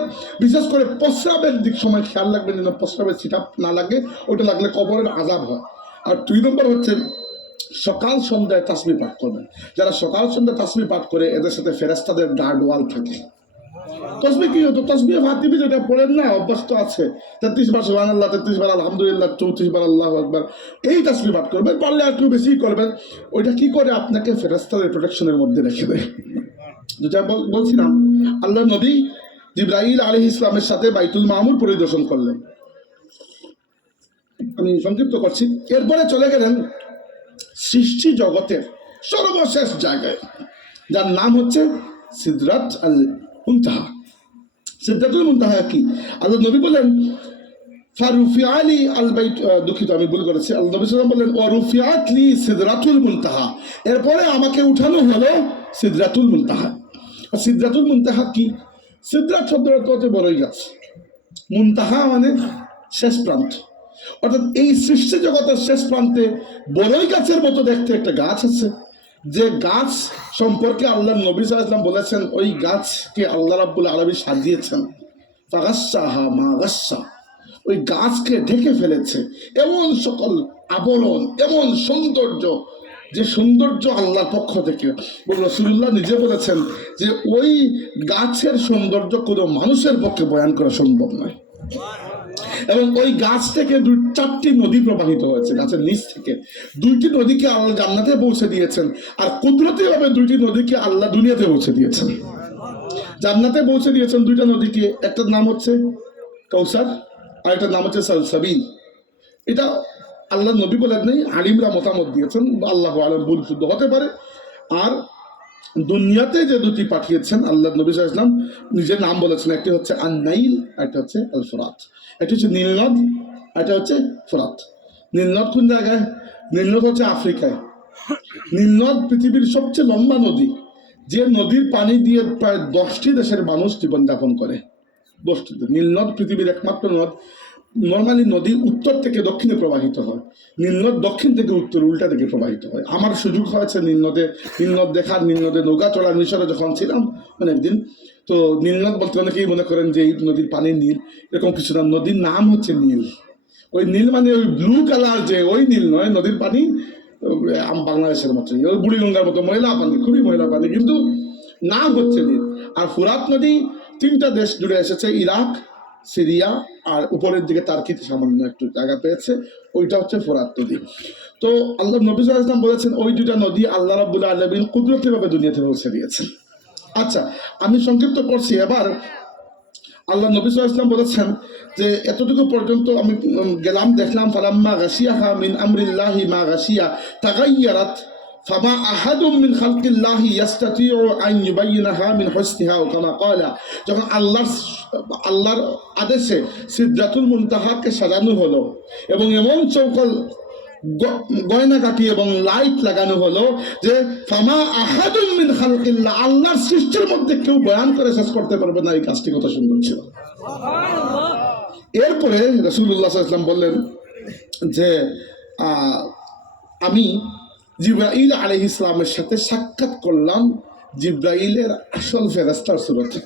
বিশেষ করে প্রস্রাবের দিক সময় খেয়াল রাখবেন যেন প্রস্রাবের ছিটা না লাগে, ওটা লাগলে কবরের আযাব হয়। আর 2 নম্বর হচ্ছে সকাল সন্ধ্যায় তাসবিহ পাঠ করবেন। যারা সকাল সন্ধ্যায় তাসবিহ পাঠ করে এদের সাথে ফেরেশতাদের গার্ড ওয়াল থাকে। তসবিহ কি হতো? তসবিহ ফাতিবি যেটা পড়েন না, অভ্যাস তো আছে, 33 বার সুবহানাল্লাহ, 33 বার আলহামদুলিল্লাহ, 34 বার আল্লাহু আকবার, এই তাসবিহ পাঠ করবেন। পারলে একটু বেশি করবেন। ওইটা কি করে? আপনাকে ফেরেশতাদের প্রোটেকশনের মধ্যে রেখে দেয়। যেটা বলছিলাম, আল্লাহ নবী জিবরাইল আলাইহিস সালামের সাথে বাইতুল মামুর পরিদর্শন করলেন। আমি সংক্ষিপ্ত করছি। এরপরে চলে গেলেন সৃষ্টি জগতের সর্বশেষ জায়গায়, যার নাম হচ্ছে সিদরাত আল মুনতাহা। সিদরাতুল মুনতাহা কি? আল্লাহ নবী বলেন ফারুফিআলি আল বাইত, দুঃখিত আমি ভুল করেছি। আল্লাহ নবী সাল্লাল্লাহু আলাইহি ওয়াসাল্লাম বলেন ওয়ারুফিআত লি সিদরাতুল মুনতাহা, এরপরে আমাকে উঠানো হলো সিদরাতুল মুনতাহা। আর সিদরাতুল মুনতাহা কি? সিদরাত শব্দের অর্থ হচ্ছে বড়ই গাছ, মুনতাহা মানে শেষ প্রান্ত, অর্থাৎ এই সৃষ্টি জগতের শেষ প্রান্তে বড়ই গাছের মতো দেখতে একটা গাছ আছে, যে গাছ সম্পর্কে আল্লাহ নবী সাল্লাল্লাহু আলাইহি ওয়াসাল্লাম বলেছেন ওই গাছকে আল্লাহ রাব্বুল আলামিন সাজিয়েছেন ফাগাসসাহা মা গাসসা, ওই গাছকে ঢেকে ফেলেছে এমন সকল আবরণ, এমন সৌন্দর্য, যে সৌন্দর্য আল্লাহর পক্ষ থেকে। রাসূলুল্লাহ নিজে বলেছেন যে ওই গাছের সৌন্দর্য কোনো মানুষের পক্ষে বয়ান করা সম্ভব নয়। এবং ওই গাছ থেকে 4টি নদী প্রবাহিত হয়েছে, গাছের নিচ থেকে 2টি নদীকে আল্লাহ জান্নাতে পৌঁছে দিয়েছেন, আর কুদরতি ভাবে 2টি নদীকে আল্লাহ দুনিয়াতে পৌঁছে দিয়েছেন। জান্নাতে পৌঁছে দিয়েছেন 2টা নদীকে, একটার নাম হচ্ছে কৌসার আর একটার নাম হচ্ছে সালসাবিল। এটা আল্লাহ নবী বলেন নেই, আলিমরা মতামত দিয়েছেন, আল্লাহু আলাম ভুল শুদ্ধ হতে পারে। আর দুনিয়াতে যে 2টি পাঠিয়েছেন আল্লাহ নবী সাল্লাল্লাহু আলাইহি ওয়াসাল্লাম নিজের নাম বলেছেন, একটি হচ্ছে আন-নাইল, একটা হচ্ছে আল ফুরাত। একটা হচ্ছে নীলনদ, একটা হচ্ছে ফুরাত। নীলনদ কোন জায়গায়? নীলনদ হচ্ছে আফ্রিকায়। নীলনদ পৃথিবীর সবচেয়ে লম্বা নদী, যে নদীর পানি দিয়ে প্রায় 10টি দেশের মানুষ জীবনযাপন করে। 10টি। নীলনদ পৃথিবীর একমাত্র নদ। নর্মালি নদী উত্তর থেকে দক্ষিণে প্রবাহিত হয়, নীলনদ দক্ষিণ থেকে উত্তর উল্টা দিকে প্রবাহিত হয়। আমার সুযোগ হয়েছে নীলনদ দেখার, নীলনদে নৌকা চলার। মিশরে যখন ছিলাম অনেকদিন, তো নীলনদ বলতে অনেকেই মনে করেন যে এই নদীর পানি নীল, এরকম কিছু না। নদীর নাম হচ্ছে নীল। ওই নীল মানে ওই ব্লু কালার, যে ওই নীল নয়। নদীর পানি বাংলাদেশের মতো, ওই বুড়িগঙ্গার মতো ময়লা পানি, খুবই ময়লা পানি, কিন্তু নাম হচ্ছে নীল। আর ফুরাত নদী 3টা দেশ জুড়ে এসেছে, ইরাক, সিরিয়া, আর উপরের দিকে তার্কিতে সামান্য একটু জায়গা পেয়েছে, ওইটা হচ্ছে ফোরাত নদী। তো আল্লাহ নবী সাল্লাল্লাহু আলাইহি ওয়াসাল্লাম বলেছেন ওই 2টা নদী আল্লাহ রাব্বুল আলামিন কুদরতিভাবে দুনিয়াতে পৌঁছে দিয়েছেন। আচ্ছা, আমি সংক্ষিপ্ত করছি। এবার আল্লাহ নবী সাল্লাল্লাহু আলাইহি ওয়াসাল্লাম বলেছেন যে এতটুকু পর্যন্ত আমি গেলাম, দেখলাম ফালাম্মা গাশিয়াহা মিন আমরিল্লাহি মা গাশিয়া তাগায়্যারাত ফামা আহাদুম মিন খালকিল্লাহি ইস্তাতিউ আন ইউবাইয়িনাহা মিন হুসনিহা কামা ক্বালা। যখন আল্লাহর আদেশে সিদরাতুল মুনতাহাকে সাজানো হলো এবং এমন সকল গয়নাগাটি এবং লাইট লাগানো হলো যে ফামা আহাদুম মিন খালকিল্লাহ, আল্লাহর সৃষ্টির মধ্যে কেউ বয়ান করে শেষ করতে পারবে না এই কাজটি কত সুন্দর ছিল। এরপরে রাসূলুল্লাহ সাল্লাল্লাহু আলাইহি ওয়াসাল্লাম বললেন যে আমি জিবরাইল আলাইহিস সালামের সাথে সাক্ষাৎ করলাম জিবরাইলের আসল ফেরেশতার সুরতে।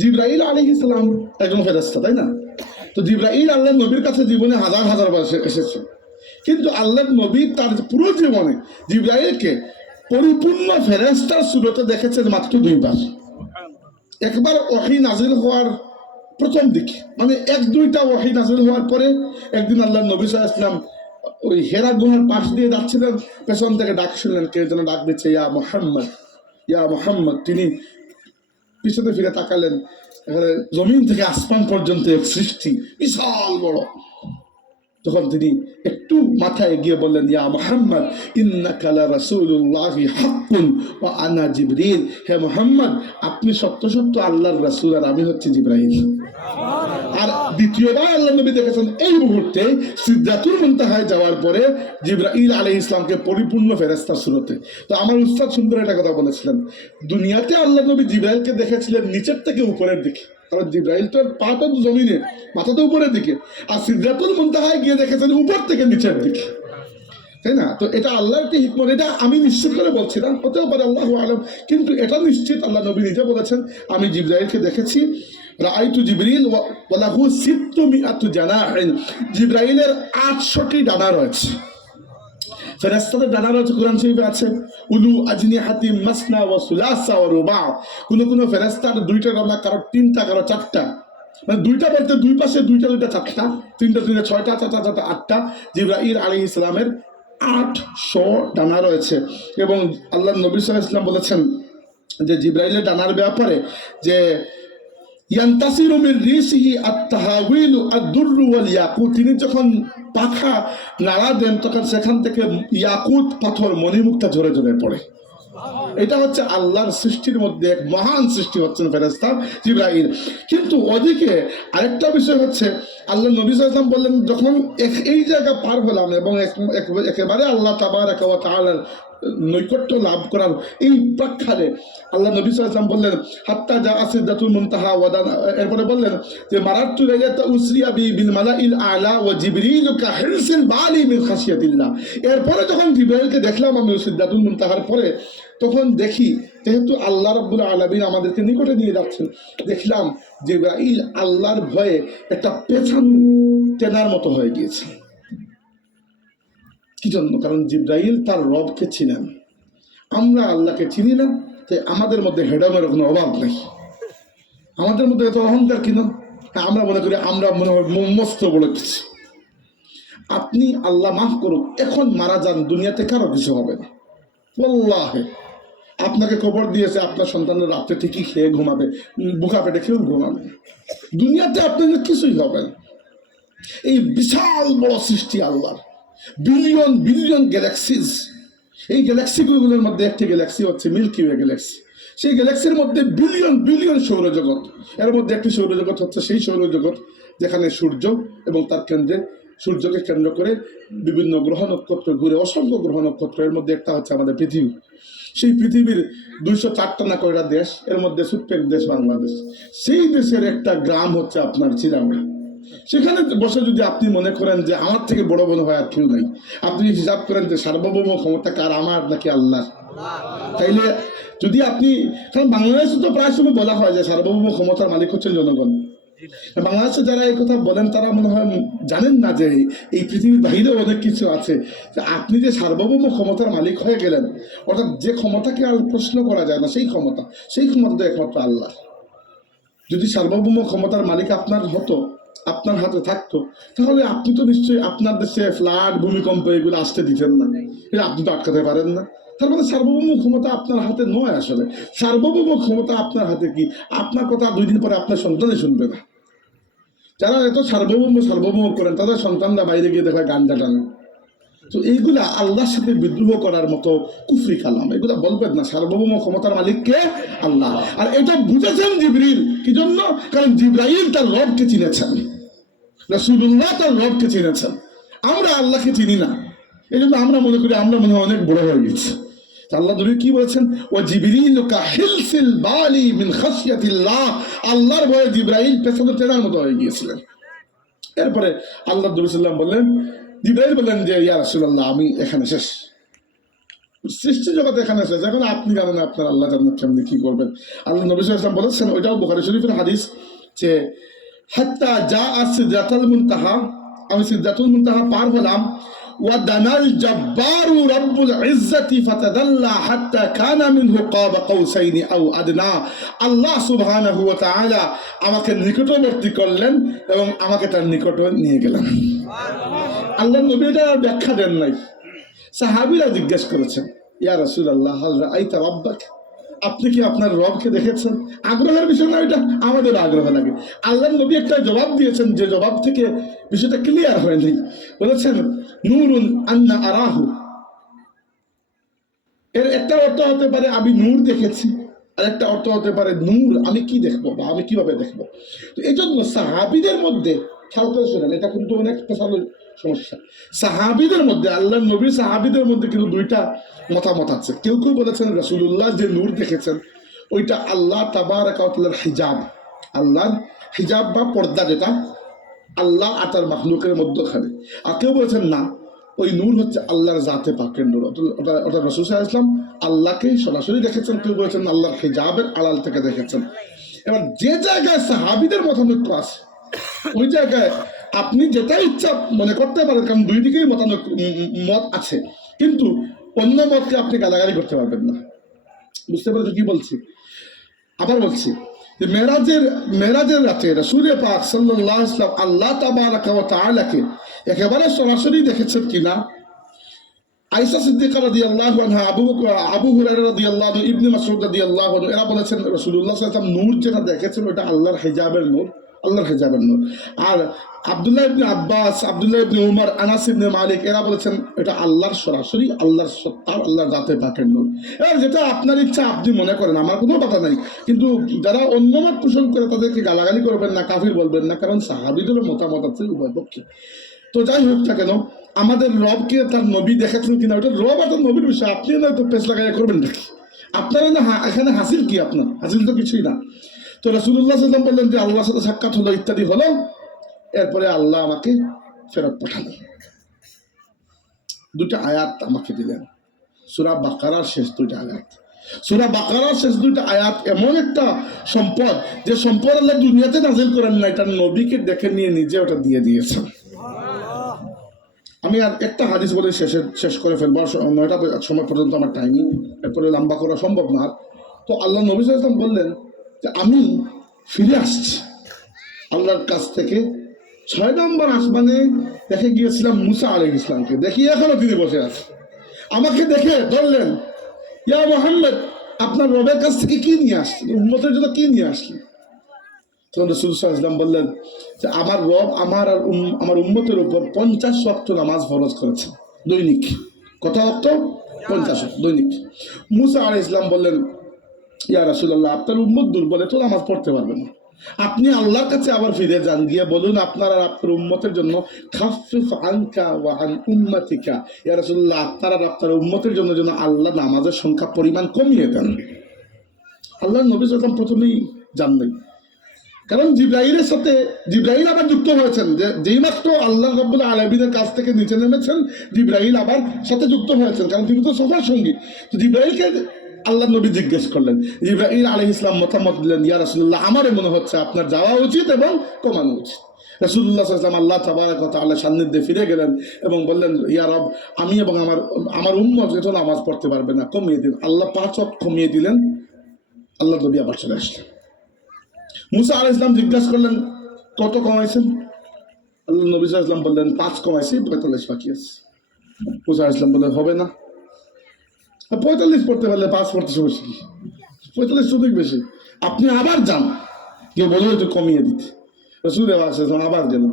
জিবরাইল আলাইহিস সালাম একজন ফেরেশতা, তাই না? তো জিবরাইল আল্লাহর নবীর কাছে জীবনে হাজার হাজার বার এসেছে, কিন্তু আল্লাহর নবী তার পুরো জীবনে জিবরাইলকে পরিপূর্ণ ফেরেশতার সুরতে দেখেছেন মাত্র 2 বার। একবার ওহী নাজিল হওয়ার প্রথম দিকে, মানে 1-2টা ওহী নাজিল হওয়ার পরে একদিন আল্লাহর নবী সাল্লাল্লাহু আলাইহি ওয়াসাল্লাম ওই হেরা গুহার পাশ দিয়ে যাচ্ছিলেন, পেছন থেকে ডাক শুনলেন, কে যেন ডাক দিচ্ছে, ইয়া মুহাম্মদ, ইয়া মুহাম্মদ। তিনি পিছনে ফিরে তাকালেন, এখানে জমিন থেকে আসমান পর্যন্ত এক সৃষ্টি বিশাল বড়। তখন তিনি একটু মাথা এগিয়ে বললেন, ইয়া মুহাম্মদ ইন্নাকা লা রাসূলুল্লাহি হাক্কুন ওয়া আনা জিবরিল। হে মুহাম্মদ, আপনি সত্য সত্য আল্লাহর রাসূল, আর আমি হচ্ছি জিবরাইল। আর দ্বিতীয়বার আল্লাহ নবী দেখেছেন এই মুহূর্তে সিদরাতুল মুনতাহায় যাওয়ার পরে জিবরাইল আলাইহিস সালামকে পরিপূর্ণ ফেরেশতার সুরতে। তো আমার উস্তাদ সুন্দর একটা কথা বলেছিলেন, দুনিয়াতে আল্লাহ নবী জিবরাইলকে দেখেছিলেন নিচের থেকে উপরের দিকে, কারণ জিবরাইল তো পা তো জমিনে, মাথা তো উপরের দিকে, আর সিদরাতুল মুনতাহায় গিয়ে দেখেছেন উপর থেকে নিচের দিকে, তাই না? তো এটা আল্লাহর কি হিকমত, এটা আমি নিশ্চিত করে বলছি না, হতেও পারে আল্লাহু আলাম, কিন্তু এটা নিশ্চিত আল্লাহ নবী নিজে বলেছেন আমি জিবরাইলকে দেখেছি। রাআইতু জিবরিল ওয়া লাহু 600 জানাহিন, জিবরাইলের 800টি ডানা রয়েছে। ফেরেশতাদের ডানা রয়েছে, কোরআন শরীফে আছে উলু আজনিহাতি মাসনা ওয়া সুলাসা ওয়া রুবা। কোন ফেরেশতার 2টা ডানা, কারো 3টা, কারো 4টা, মানে 2টা বলতে 2 পাশে 2টা 4টা, 3টা 6টা, 4টা 8টা। জিবরাইল আলাইহিস সালামের 800 ডানা রয়েছে। এবং আল্লাহ নবী সাল্লাল্লাহু আলাইহি ওয়াসাল্লাম বলেছেন যে জিবরাইলের ডানার ব্যাপারে যে ইয়ান্তাসিরু মিন রিসিহি আত-তাহাওয়িল আদ-দুররু ওয়াল ইয়াকুত, তিনি যখন পাখা নাড়া দেন তখন সেখান থেকে ইয়াকুত পাথর মণিমুক্তা ঝরে ঝরে পড়ে। এটা হচ্ছে আল্লাহর সৃষ্টির মধ্যে এক মহান সৃষ্টি হচ্ছেন ফেরেশতা জিবরাইল। কিন্তু ওদিকে আরেকটা বিষয় হচ্ছে, আল্লাহ নবী সাল্লাল্লাহু আলাইহি ওয়াসাল্লাম বললেন, যখন এই জায়গা পার হলাম এবং একেবারে আল্লাহ তাবারাকা ওয়া তাআলার নৈকট্য লাভ করার এই প্রেক্ষাপটে আল্লাহ নবী সাল্লাল্লাহু আলাইহি ওয়াসাল্লাম বললেন হাত্তা যা সিদরাতুল মুনতাহা ওয়াদান, এরপরে বললেন যে মারাতু লাইলাতা উসরিয়া বিল মালাইল আলা ওয়া জিবরিল কা হিরসিল বালি মিন খাশিয়াতিল্লাহ। এরপরে যখন জিবরাইলকে দেখলাম আমি সিদরাতুল মুনতাহার পরে, তখন দেখি যেহেতু আল্লাহ রাব্বুল আলামিন আমাদেরকে নিকটে নিয়ে যাচ্ছেন, দেখলাম জিবরাইল আল্লাহর ভয়ে একটা পেছন টেনার মতো হয়ে গিয়েছে। কি জন্য? কারণ জিবরাইল তার রবকে চিনেন, আমরা আল্লাহকে চিনি না, তাই আমাদের মধ্যে হেডমের কোনো অভাব নেই। আমাদের মধ্যে এত অহংকার কিনা, আমরা মনে করি আমরা মনে হয় মস্ত বলে কিছু। আপনি আল্লাহ মাফ করুন, এখন মারা যান, দুনিয়াতে কারো কিছু হবে না। আল্লাহে আপনাকে খবর দিয়েছে আপনার সন্তানের রাত্রে ঠিকই খেয়ে ঘুমাবে, বুকা পেটে খেয়েও ঘুমাবে, দুনিয়াতে আপনাদের কিছুই হবে না। এই বিশাল বড় সৃষ্টি আল্লাহর, বিলিয়ন বিলিয়ন গ্যালাক্সিজ, এই গ্যালাক্সিগুলোর মধ্যে একটি গ্যালাক্সি হচ্ছে মিল্কি ওয়ে গ্যালাক্সি। সেই গ্যালাক্সির মধ্যে বিলিয়ন বিলিয়ন সৌরজগৎ, এর মধ্যে একটি সৌরজগৎ হচ্ছে সেই সৌরজগৎ যেখানে সূর্য এবং তার কেন্দ্রে, সূর্যকে কেন্দ্র করে বিভিন্ন গ্রহ নক্ষত্র ঘুরে, অসংখ্য গ্রহ নক্ষত্র, এর মধ্যে একটা হচ্ছে আমাদের পৃথিবী। সেই পৃথিবীর 204টা না কয়টা দেশ, এর মধ্যে ছোট্ট এক দেশ বাংলাদেশ। সেই দেশের একটা গ্রাম হচ্ছে আপনার চিরাঙ্গা। সেখানে বসে যদি আপনি মনে করেন যে আমার থেকে বড় বড় হয় আর কেউ নাই, আপনি হিসাব করেন যে সার্বভৌম ক্ষমতা কার, আমার নাকি আল্লাহ? তাইলে যদি আপনি, কারণ বাংলাদেশে তো প্রায় সময় বলা হয় যে সার্বভৌম ক্ষমতার মালিক হচ্ছেন জনগণ। বাংলাদেশে যারা এই কথা বলেন তারা মনে হয় জানেন না যে এই পৃথিবীর বাহিরেও অনেক কিছু আছে। আপনি যে সার্বভৌম ক্ষমতার মালিক হয়ে গেলেন, অর্থাৎ যে ক্ষমতাকে আর প্রশ্ন করা যায় না, সেই ক্ষমতা তো একমাত্র আল্লাহ। যদি সার্বভৌম ক্ষমতার মালিক আপনার হতো, আপনার হাতে থাকতো, তাহলে আপনি তো নিশ্চয়ই আপনার দেশে ফ্লাড, ভূমিকম্প এগুলো আসতে দিতেন না, এটা আপনি তো আটকাতে পারেন না। তার মানে সার্বভৌম ক্ষমতা আপনার হাতে নয়। আসলে সার্বভৌম ক্ষমতা আপনার হাতে কি, আপনার কথা 2 দিন পরে আপনার সন্তানই শুনবে না। যারা এত সার্বভৌম করেন তাদের সন্তানরা বাইরে গিয়ে দেখায় গাঞ্জা টানে। তো এইগুলা আল্লাহর সাথে বিদ্রোহ করার মতো কুফরি কালাম, এগুলা বলবেন না। সার্বভৌম ক্ষমতার মালিক কে? আল্লাহ। আর এটা বুঝেছেন জিবরিল, কি জন্য? কারণ জিবরাইল তার রবকে চিনেছেন, রাসূলুল্লাহ তার রবকে চিনেছেন, আমরা আল্লাহকে চিনি না। এই জন্য আমরা মনে করি আমরা মনে হয় অনেক বড় হয়ে গেছি। আল্লাহ নবী কি বলেছেন? ও জিবরিল কা হিলসিল বালি মিন খাশিয়াতিল্লাহ, আল্লাহর ভয়ে জিবরাইল পেছনে টেনার মতো হয়ে গিয়েছিলেন। এরপরে আল্লাহ নবী সাল্লাল্লাহু আলাইহি ওয়াসাল্লাম বললেন, জিবরাইল বললেন যে ইয়া রাসূলুল্লাহ, আমি এখানে শেষ, সৃষ্টি জগৎ এখানে শেষ, এখন আপনি জানেন আপনার আল্লাহ জানেন কেমনি কি করবেন। আল্লাহ নবী সাল্লাল্লাহু আলাইহি ওয়াসাল্লাম বলেছেন, ওইটাও বুখারী শরীফের হাদিস, যে হাত্তা যা সিদরাতুল মুনতাহা, আমি সিদরাতুল মুনতাহা পার হলাম, ওয়া দানাল জাব্বারু রাব্বুল ইজ্জাতি ফাতাদাল্লা হাত্তা কানা মিনহু কাবা কাউসাইনি আও আদনা। আল্লাহ সুবহানাহু ওয়া তাআলা আমাকে নিকটবর্তী করলেন এবং আমাকে তার নিকট নিয়ে গেলেন। আল্লাহ নবী এটা ব্যাখ্যা দেন নাই। সাহাবীরা জিজ্ঞেস করেছেন, ইয়া রাসূলুল্লাহ হাল রাআইতা রাব্বাক, আপনি কি আপনার রবকে দেখেছেন? আগ্রহের বিষয় না এটা, আমাদের আগ্রহ লাগে। আল্লাহ নবী একটা জবাব দিয়েছেন, যে জবাব থেকে বিষয়টা ক্লিয়ার হয় নাই। বলেছেন নূরুন আন্না আরাহু, এর একটা অর্থ হতে পারে আমি নূর দেখেছি, আর একটা অর্থ হতে পারে নূর আমি কি দেখবো বা আমি কিভাবে দেখবো। তো এই জন্য সাহাবীদের মধ্যে, খেয়াল করে শোনেন, এটা কিন্তু অনেক স্পেশাল সমস্যা। সাহাবীদের মধ্যে, আল্লাহ নবী সাহাবীদের মধ্যে কিন্তু 2টা মতামত আছে। কেউ কেউ বলেছেন রাসূলুল্লাহ যে নূর দেখেছেন ওইটা আল্লাহ তাবারাকা ওয়া তাআলার হিজাব, আল্লাহর হিজাব বা পর্দা, যেটা আল্লাহ আর তার মাখলুকের মধ্যখানে। আর কেউ বলেছেন না, ওই নূর হচ্ছে আল্লাহর জাতে পাকের নূর, অর্থাৎ রাসূল সাল্লাল্লাহু আলাইহি ওয়াসাল্লাম আল্লাহকে সরাসরি দেখেছেন, কেউ বলেছেন আল্লাহর হিজাবের আড়াল থেকে দেখেছেন। এবার যে জায়গায় সাহাবীদের মতানৈক্য আছে, ওই জায়গায় আপনি যেটা ইচ্ছা মনে করতে পারেন, কারণ 2 দিকেই মত আছে, কিন্তু অন্য মতকে আপনি গালাগালি করতে পারবেন না। বুঝতে পেরেছো কি বলছি? আবার বলছি যে মেরাজের রাতে রাসূল পাক সাল্লাল্লাহু আলাইহি ওয়াসাল্লাম আল্লাহ তাবারাকা ওয়া তাআলাকে একেবারে সরাসরি দেখেছেন কিনা, আয়েশা সিদ্দিকা রাদিয়াল্লাহু আনহা, আবু হুরায়রা রাদিয়াল্লাহু আনহু, ইবনে মাসউদ রাদিয়াল্লাহু আনহু, এরা বলেছেন রাসূলুল্লাহ সাল্লাল্লাহু আলাইহি ওয়াসাল্লাম নূর যেটা দেখেছেন ওটা আল্লাহর হিজাবের নূর, আল্লাহর হিজাবের নূর। আর আব্দুল্লাহ ইবনে আব্বাস, আব্দুল্লাহ ইবনে উমর, আনাস ইবনে মালিক এরা বলেছেন এটা আল্লাহর সরাসরি আল্লাহর সত্তার আল্লাহর জাতে পাকের নূর। এবার যেটা আপনার ইচ্ছা আপনি মনে করেন, আমার কোনো কথা নাই, কিন্তু যারা অন্য মত পোষণ করে তাদেরকে গালাগালি করবেন না, কাফির বলবেন না, কারণ সাহাবীদেরও মতামত আছে উভয় পক্ষে। তো যাই হোক না কেন, আমাদের রবকে তার নবী দেখাচ্ছেন কিনা ওটা রব আর তার নবীর বিষয়, আপনি না তো পেশ লাগাইয়া করবেন নাকি? আপনারা না এখানে হাসিল কি? আপনার হাসিল তো কিছুই না। তো রাসূলুল্লাহ সাল্লাল্লাহু আলাইহি ওয়াসাল্লাম বললেন যে আল্লাহর সাথে সাক্ষাৎ হলো ইত্যাদি হলো, এরপরে আল্লাহ আমাকে ফেরত পাঠালো। দুটো আয়াত আমাকে দিলেন, সূরা বাকারার শেষ দুইটা আয়াত। সূরা বাকারার শেষ দুইটা আয়াত এমন একটা সম্পদ, যে সম্পদ আল্লাহ দুনিয়াতে নাজিল করেন না, এটা নবীকে দেখে নিয়ে নিজে ওটা দিয়ে দিয়েছেন। আমি আর একটা হাদিস বলে শেষ করে ফেলবো, 9টা সময় পর্যন্ত আমার টাইমিং, এরপরে লম্বা করা সম্ভব না। তো আল্লাহ নবী সাল্লাল্লাহু আলাইহি ওয়াসাল্লাম বললেন যে আমি ফিরে আসছি আল্লাহর কাছ থেকে। 6 নম্বর আসমানে দেখে গিয়েছিলাম মুসা আলাইহিস সালামকে, দেখি এখনো তিনি বসে আছে। আমাকে দেখে ধরলেন, ইয়া মুহাম্মদ, আপনার রবের কাছ থেকে কি নিয়ে আসছেন, উম্মতের জন্য কি নিয়ে আসলেন? তখন রাসূল সাল্লাল্লাহু আলাইহি ওয়াসাল্লাম বললেন যে আমার রব আমার আর আমার উম্মতের উপর 50 ওয়াক্ত নামাজ ফরজ করেছেন দৈনিক। কত ওয়াক্ত? 50 ওয়াক্ত দৈনিক। মুসা আলাইহিস সালাম বললেন, ইয়া রাসূলুল্লাহ, আপনার উম্মত দুর্বল, তো নামাজ পড়তে পারবে না, আপনি আল্লাহর কাছে আবার ফিরে যান, গিয়ে বলুন আপনার আর আপনার উম্মতের জন্য খাফফিফ আনকা ওয়া আন উম্মাতিকা, ইয়া রাসূলুল্লাহ, আপনার আর আপনার উম্মতের জন্য যেন আল্লাহ নামাজের সংখ্যা পরিমাণ কমিয়ে দেন। আল্লাহর নবী সাল্লাল্লাহু আলাইহি ওয়াসাল্লাম প্রথমেই জানলেন, কারণ জিবরাইলের সাথে জিবরাইল আবার যুক্ত হয়েছেন, যে যেই মাত্র আল্লাহ রাব্বুল আলামিনের কাছ থেকে নিচে নেমেছেন জিবরাইল আবার সাথে যুক্ত হয়েছেন, কারণ তিনি তো সফর সঙ্গী। তো জিবরাইলকে আল্লাহ নবী জিজ্ঞেস করলেন, জিবরাইল আলাইহিস সালাম মতামত দিলেন, ইয়া রাসূলুল্লাহ, আমারও মনে হচ্ছে আপনার যাওয়া উচিত এবং কমানো উচিত। রাসূলুল্লাহ সাল্লাল্লাহু আলাইহি ওয়াসাল্লাম আল্লাহ তাবারাক ওয়া তাআলার সান্নিধ্যে ফিরে গেলেন এবং বললেন, ইয়া রব, আমি এবং আমার উম্মত যেন নামাজ পড়তে পারবে না, কমিয়ে দিন। আল্লাহ 5 ওয়াক্ত কমিয়ে দিলেন। আল্লাহ নবী আবার চলে আসলেন। মুসা আলাইহিস সালাম জিজ্ঞাসা করলেন, কত কমাইছেন? আল্লাহ নবী সাল্লাল্লাহু আলাইহি ওয়াসাল্লাম বললেন, 5 কমাইছি, 45 বাকি আছে। মুসা আলাইহিস সালাম বললেন, হবে না, 45 পড়তে পারলে 5 পড়তে সমস্যা কি? 45 অধিক বেশি, আপনি আবার যান, গিয়ে বলুন একটু কমিয়ে দিতে। রাসূল আবার গেলেন,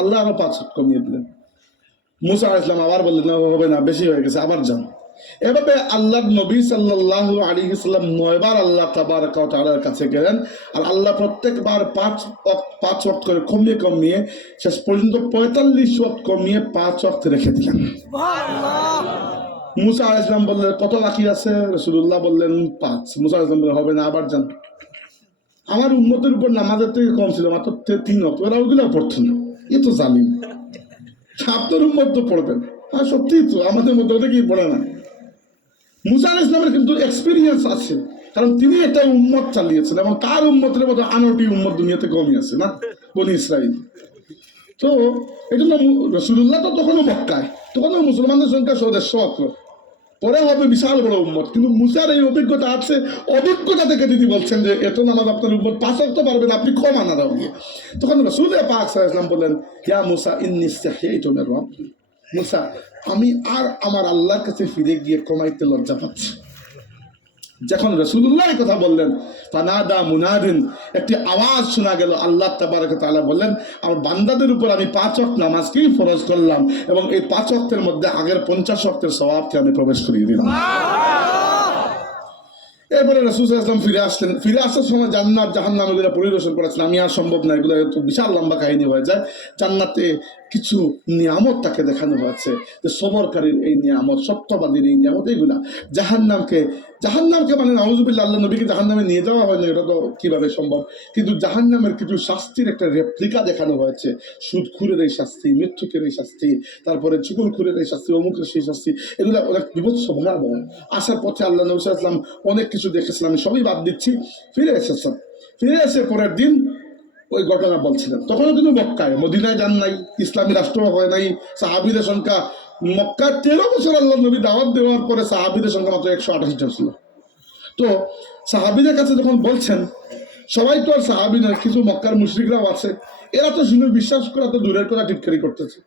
আল্লাহ আরো 5 কমিয়ে দিলেন। মুসা আলাইহিস সালাম আবার বললেন, না হবে না, বেশি হয়ে গেছে, আবার যান। এভাবে আল্লাহ নবী সাল্লাল্লাহু আলাইহি ওয়াসাল্লাম 9 বার আল্লাহ তাবারাক ওয়া তাআলার কাছে গেলেন, আর আল্লাহ প্রত্যেকবার 5 ওয়াক্ত করে কমিয়ে কমিয়ে শেষ পর্যন্ত 45 ওয়াক্ত কমিয়ে 5 ওয়াক্ত রেখে দিলেন। মুসা আলাইহিস সালাম বললেন, কত বাকি আছে? রাসূলুল্লাহ বললেন 5। মুসা আলাইহিস সালাম বললেন, হবে না, আবার যান। আমার উম্মতের উপর নামাজের থেকে কম ছিল, মাত্র 3 ওয়াক্ত, ওরা ওগুলো পড়তো না। এ তো জালিম, আপনার উম্মত তো পড়বেন। আর সত্যিই তো আমাদের মধ্যে অনেকেই পড়ে না। মুসা আলাইহিস সালামের কিন্তু এক্সপিরিয়েন্স আছে, কারণ তিনি একটা উম্মত চালিয়েছেন এবং তার উম্মতের মতো 8টি উম্মত দুনিয়াতে কমই আছে না, বনি ইসরাইল। তো এই জন্য রাসূলুল্লাহ তো তখনও মক্কায়, তখনও মুসলমানদের সংখ্যা 150 মাত্র, পরে হবে বিশাল বড় উম্মত। কিন্তু মুসার এই অভিজ্ঞতা আছে, অভিজ্ঞতা থেকে তিনি বলছেন যে এত নামাজ আপনার উম্মত 5 ওয়াক্ত পারবেন, আপনি কম আনা দাও গিয়ে। তখন রাসূল পাক সাল্লাল্লাহু আলাইহি ওয়াসাল্লাম বললেন, ইয়া মুসা ইন্নী ইসতাহইতু মির রাব্বি, মুসা, আমি আর আমার আল্লাহর কাছে ফিরে গিয়ে কমাইতে লজ্জা পাচ্ছি। যখন রাসূলুল্লাহ এই কথা বললেন, ফানাদা মুনাদিন, একটি আওয়াজ শোনা গেল। আল্লাহ তাবারক ওয়া তাআলা বললেন, আমার বান্দাদের উপর আমি 5 ওয়াক্ত নামাজকেই ফরজ করলাম এবং এই 5 ওয়াক্তের মধ্যে আগের 50 ওয়াক্তের সওয়াবকে আমি প্রবেশ করিয়ে দিলাম। এরপরে রাসূল সাল্লাল্লাহু আলাইহি ওয়াসাল্লাম ফিরে আসলেন। ফিরে আসার সময় জান্নাত জাহান্নাম এগুলো পরিদর্শন করেছেন। আমি আর সম্ভব না, এগুলো একটু বিশাল লম্বা কাহিনী হয়ে যায়। জান্নাতে কিছু নিয়ামত তাকে দেখানো হয়েছে, যে সবরকারীর এই নিয়ামত, সত্যবাদীর এই নিয়ামত, এইগুলা। জাহান্নামকে মানে নাউযুবিল্লাহ, আল্লাহ নবীকে জাহান্নামে নিয়ে যাওয়া হয়নি, এটা তো কিভাবে সম্ভব। কিন্তু জাহান্নামের কিছু শাস্তির একটা রেপ্লিকা দেখানো হয়েছে। সুদখুরের এই শাস্তি, মৃত্যুকের এই শাস্তি, তারপরে চুগলখুরের এই শাস্তি, অমুকের সেই শাস্তি, এগুলো অনেক বিভৎস ভয়াবহ। আসার পথে আল্লাহ নবী সাল্লাল্লাহু আলাইহি ওয়াসাল্লাম অনেক কিছু দেখেছিলাম, আমি সবই বাদ দিচ্ছি। ফিরে এসেছেন, ফিরে এসে পরের দিন ওই ঘটনা বলছিলেন। তখনও কিন্তু মক্কায়, মদিনায় যান নাই, ইসলামী রাষ্ট্র হয় নাই, সাহাবীদের সংখ্যা মক্কা 13 বছর আল্লাহ নবী দাওয়াত দেওয়ার পরে সাহাবীদের সংখ্যা মাত্র 128 জন ছিল। তো সাহাবীদের কাছে যখন বলছেন, সবাই তো আর সাহাবী নয়, কিছু মক্কার মুশরিকরাও আছে, এরা তো শুনে বিশ্বাস করা তো দূরের কথা টিটকারি করতেছে।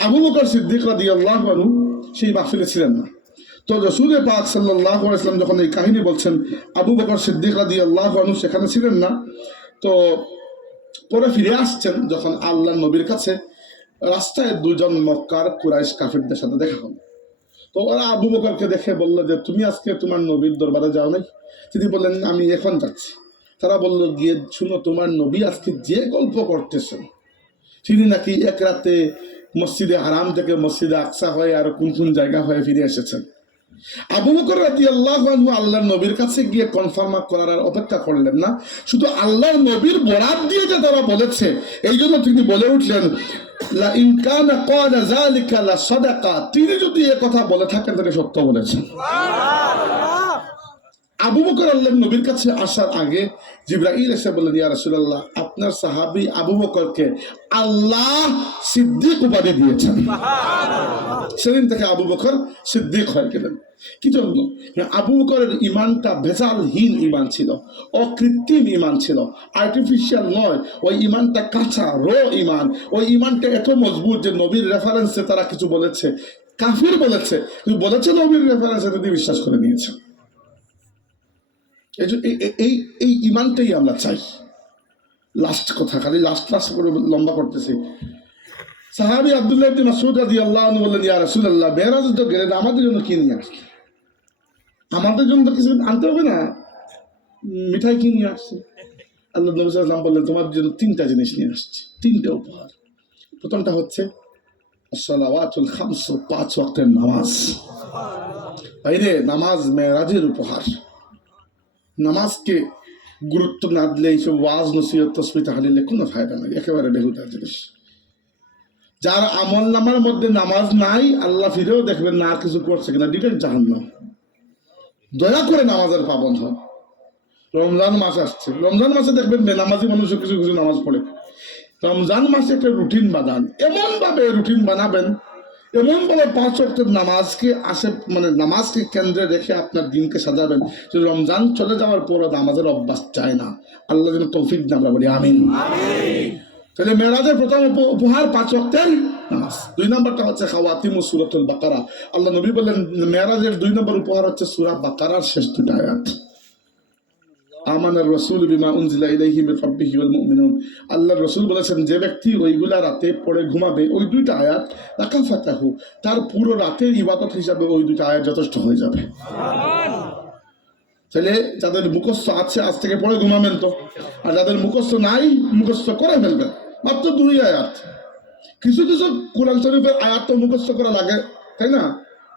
আবু বকর সিদ্দিক রাদিয়াল্লাহু আনহু সেই মাহফিলে ছিলেন না। তো রাসূল পাক সাল্লাল্লাহু আলাইহি ওয়াসাল্লাম যখন এই কাহিনী বলছেন, আবু বকর সিদ্দিক রাদিয়াল্লাহু আনহু সেখানে ছিলেন না। তো পরে ফিরে আসছেন যখন আল্লাহ নবীর কাছে রাস্তায় দুজন মক্কার কুরাইশ কাফিরদের সাথে দেখা হলো। তো ওরা আবু বকরকে দেখে বললো যে তুমি আজকে তোমার নবীর দরবারে যাও নাই? তিনি বললেন আমি এখন যাচ্ছি। তারা বলল গিয়ে শুনো, তোমার নবী আজকে যে গল্প করতেছেন, তিনি নাকি এক রাতে মসজিদে হারাম থেকে মসজিদে আকসা হয়ে আর কোন কোন জায়গা হয়ে ফিরে এসেছেন। আবু বকর রাদিয়াল্লাহু আনহু আল্লাহর নবীর কাছে গিয়ে কনফার্ম করার আর অপেক্ষা করলেন না, শুধু আল্লাহর নবীর বরাত দিয়ে যে তারা বলেছে এই জন্য তিনি বলে উঠলেন লা ইন কানা ক্বালা যালিকা লা সাদাকা, তিনি যদি এই কথা বলে থাকেন তাহলে সত্য বলেছেন। আবু বকর আল্লাহর নবীর কাছে আসার আগে জিবরাইল এসে বললেন, ইয়া রাসূলুল্লাহ, আপনার সাহাবী আবু বকরকে আল্লাহ সিদ্দিক উপাধি দিয়েছেন। সেদিন থেকে আবু বকর সিদ্দিক হয়ে গেলেন। কি জন্য? আবু বকরের ইমানটা ভেজালহীন ইমান ছিল, অকৃত্রিম ইমান ছিল, আর্টিফিশিয়াল নয়। ওই ইমানটা কাঁচা ইমান। ওই ইমানটা এত মজবুত যে নবীর রেফারেন্সে তারা কিছু বলেছে, কাফির বলেছে, বলেছে নবীর রেফারেন্সে যদি বিশ্বাস করে নিয়েছে। এই ইমানটাই আমরা চাই। লাস্ট কথা, খালি লাস্ট করে লম্বা করতেছি। সাহাবী আব্দুল্লাহ ইবনে মাসউদ রাদিয়াল্লাহু আনহু বললেন, ইয়া রাসূলুল্লাহ, মেরাজে তো গেলেন, আমাদের জন্য কি নিয়ে আসলেন? আমাদের জন্য তো কিছু আনতে হবে না, মিঠাই কি নিয়ে আসছে? আল্লাহ নবী সাল্লাল্লাহু আলাইহি ওয়াসাল্লাম বললেন, তোমার জন্য তিনটা জিনিস নিয়ে আসছে, তিনটা উপহার। প্রথমটা হচ্ছে আসসালাওয়াতুল খামস, 5 ওয়াক্তের নামাজ। বাইরে নামাজ মেরাজের উপহার। নামাজকে গুরুত্ব না দিলে এইসব ওয়াজ নসিহত তাসবিহ তাহলিলে কোনো ফায়দা নাই, একেবারে বেহুদা জিনিস। যার আমল নামার মধ্যে নামাজ নাই, আল্লাহ ফিরেও দেখবেন না আর কিছু করছে কিনা, ডিরেক্ট জাহান্নাম। দয়া করে নামাজের পাবন্ধ হন। রমজান মাস আসছে, রমজান মাসে দেখবেন বেনামাজি মানুষও কিছু কিছু নামাজ পড়ে। রমজান মাসে একটা রুটিন বানান, এমন ভাবে রুটিন বানাবেন, এমন ভাবে 5 ওয়াক্তের নামাজকে নামাজকে কেন্দ্রে রেখে আপনার দিনকে সাজাবেন যে রমজান চলে যাওয়ার পরও নামাজের অভ্যাস চায় না। আল্লাহ যেন তৌফিক দেন, আমরা বলি আমিন। তাহলে মেরাজের প্রথম উপহার 5 ওয়াক্তের নামাজ। 2 নম্বরটা হচ্ছে খাওয়াতিমু সূরাতুল বাকারা। আল্লাহ নবী বললেন মেরাজের 2 নম্বর উপহার হচ্ছে সূরা বাকারার শেষ 2টা আয়াত। আমানার রাসূল বিমা উনজিলা ইলাইহি মির রাব্বিহি ওয়াল মুমিনুন। আল্লাহর রাসূল বলেছেন যে ব্যক্তি ওইগুলা রাতে পড়ে ঘুমাবে, ওই 2টা আয়াত লাকাফাতাহু, তার পুরো রাতের ইবাদত হিসাবে ওই 2টা আয়াত যথেষ্ট হয়ে যাবে। তাহলে যাদের মুখস্থ আছে আজ থেকে পড়ে ঘুমাবেন তো, আর যাদের মুখস্থ নাই মুখস্থ করে ফেলবেন। মাত্র 2 আয়াত। কিছু কিছু কোরআন শরীফের আয়াত তো মুখস্থ করা লাগে, তাই না?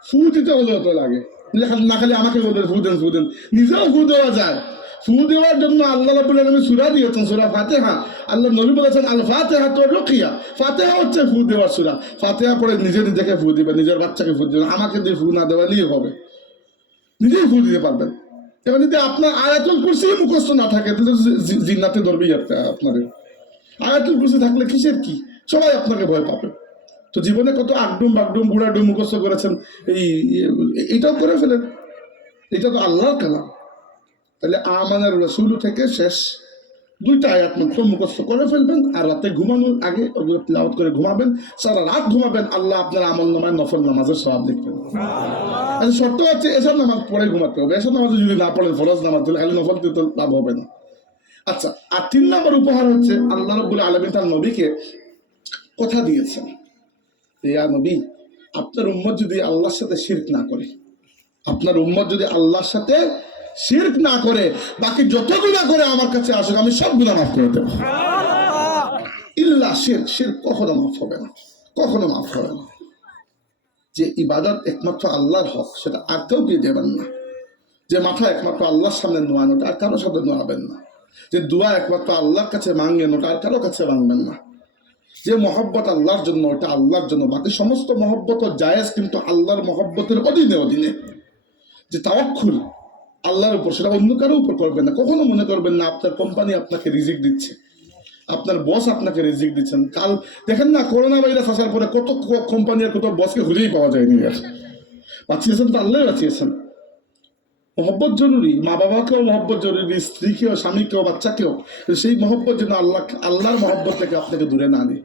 ফু দিতে হলেও তো লাগে, না খালি আমাকে বলবেন ফু দেন, নিজেও ফু দেওয়া যায়। ফু দেওয়ার জন্য আল্লাহ রাব্বুল আলামিন সূরা দিয়েছেন, সূরা ফাতিহা। আল্লাহ নবী বলেছেন আল ফাতিহা তো রুকিয়া। ফাতিহা হচ্ছে ফু দেওয়ার সূরা। ফাতিহা পড়ে নিজেকে ফু দিবেন, নিজের বাচ্চাকে ফু দিবেন। আমাকে দিয়ে ফু না দেওয়ালেই হবে, নিজেই ফু দিতে পারবেন। এবার যদি আপনার আয়াতুল কুরসি মুখস্থ না থাকে তাহলে জিন্নাতে ধরবেই আপনার। আয়াতুল কুরসি থাকলে কিসের কি, সবাই আপনাকে ভয় পাবে। তো জীবনে কত আগডুম বাগডুম বুড়াডুম মুখস্থ করেছেন, এইটাও করে ফেলেন। এটা তো আল্লাহর কালাম। তাহলে আমানার রাসূল থেকে শেষ 2টা আয়াত মাত্র মুখস্থ করে ফেলবেন, আর রাতে ঘুমানোর আগে ওগুলো তিলাওয়াত করে ঘুমাবেন। সারা রাত ঘুমাবেন, আল্লাহ আপনার আমল নামায় নফল নামাজের সওয়াব লিখবেন। শর্ত হচ্ছে এসব নামাজ পড়ে ঘুমাতে হবে। এসব নামাজ যদি না পড়েন ফরজ নামাজ, তাহলে খালি নফল দিতে লাভ হবে না। আচ্ছা, আর 3 নম্বর উপহার হচ্ছে আল্লাহ রাব্বুল আলামিন তার নবীকে কথা দিয়েছেন, ইয়া নবী, আপনার উম্মত যদি আল্লাহর সাথে শিরক না করে, আপনার উম্মত যদি আল্লাহর সাথে শিরক না করে, বাকি যত গুনাহ করে আমার কাছে আসুক, আমি সব গুনাহ মাফ করে দেব। ইল্লা শিরক, শিরক কখনো মাফ হবে না, কখনো মাফ হবে না। যে ইবাদত একমাত্র আল্লাহর হক, সেটা আর কেউ দিয়ে দেবেন না। যে মাথা একমাত্র আল্লাহর সামনে নোয়ান, ওটা আর কারোর সাথে নোয়াবেন না। যে দোয়া একমাত্র আল্লাহর কাছে মাঙ্গেন, ওটা আর কারো কাছে মাঙ্গবেন না। যে মহব্বত আল্লাহর জন্য, ওটা আল্লাহর জন্য। বাকি সমস্ত মহব্বত জায়েজ, কিন্তু আল্লাহর মহব্বতের অধীনে। যে তাওয়াক্কুল আল্লাহর উপর, সেটা অন্য কারো উপর করবেন না। কখনো মনে করবেন না আপনার কোম্পানি আপনাকে রিজিক দিচ্ছে, আপনার বস আপনাকে রিজিক দিচ্ছেন। কাল দেখেন না, করোনা ভাইরাস আসার পরে কত কোম্পানি আর কত বসকে খুঁজেই পাওয়া যায়নি। আর বাঁচিয়েছেন তো আল্লাহ বাঁচিয়েছেন। মহব্বত জরুরি, মা বাবাকেও মহব্বত জরুরি, স্ত্রীকেও, স্বামীকেও, বাচ্চাকেও। সেই মহব্বত যেন আল্লাহর মহব্বত থেকে আপনাকে দূরে না নিয়ে।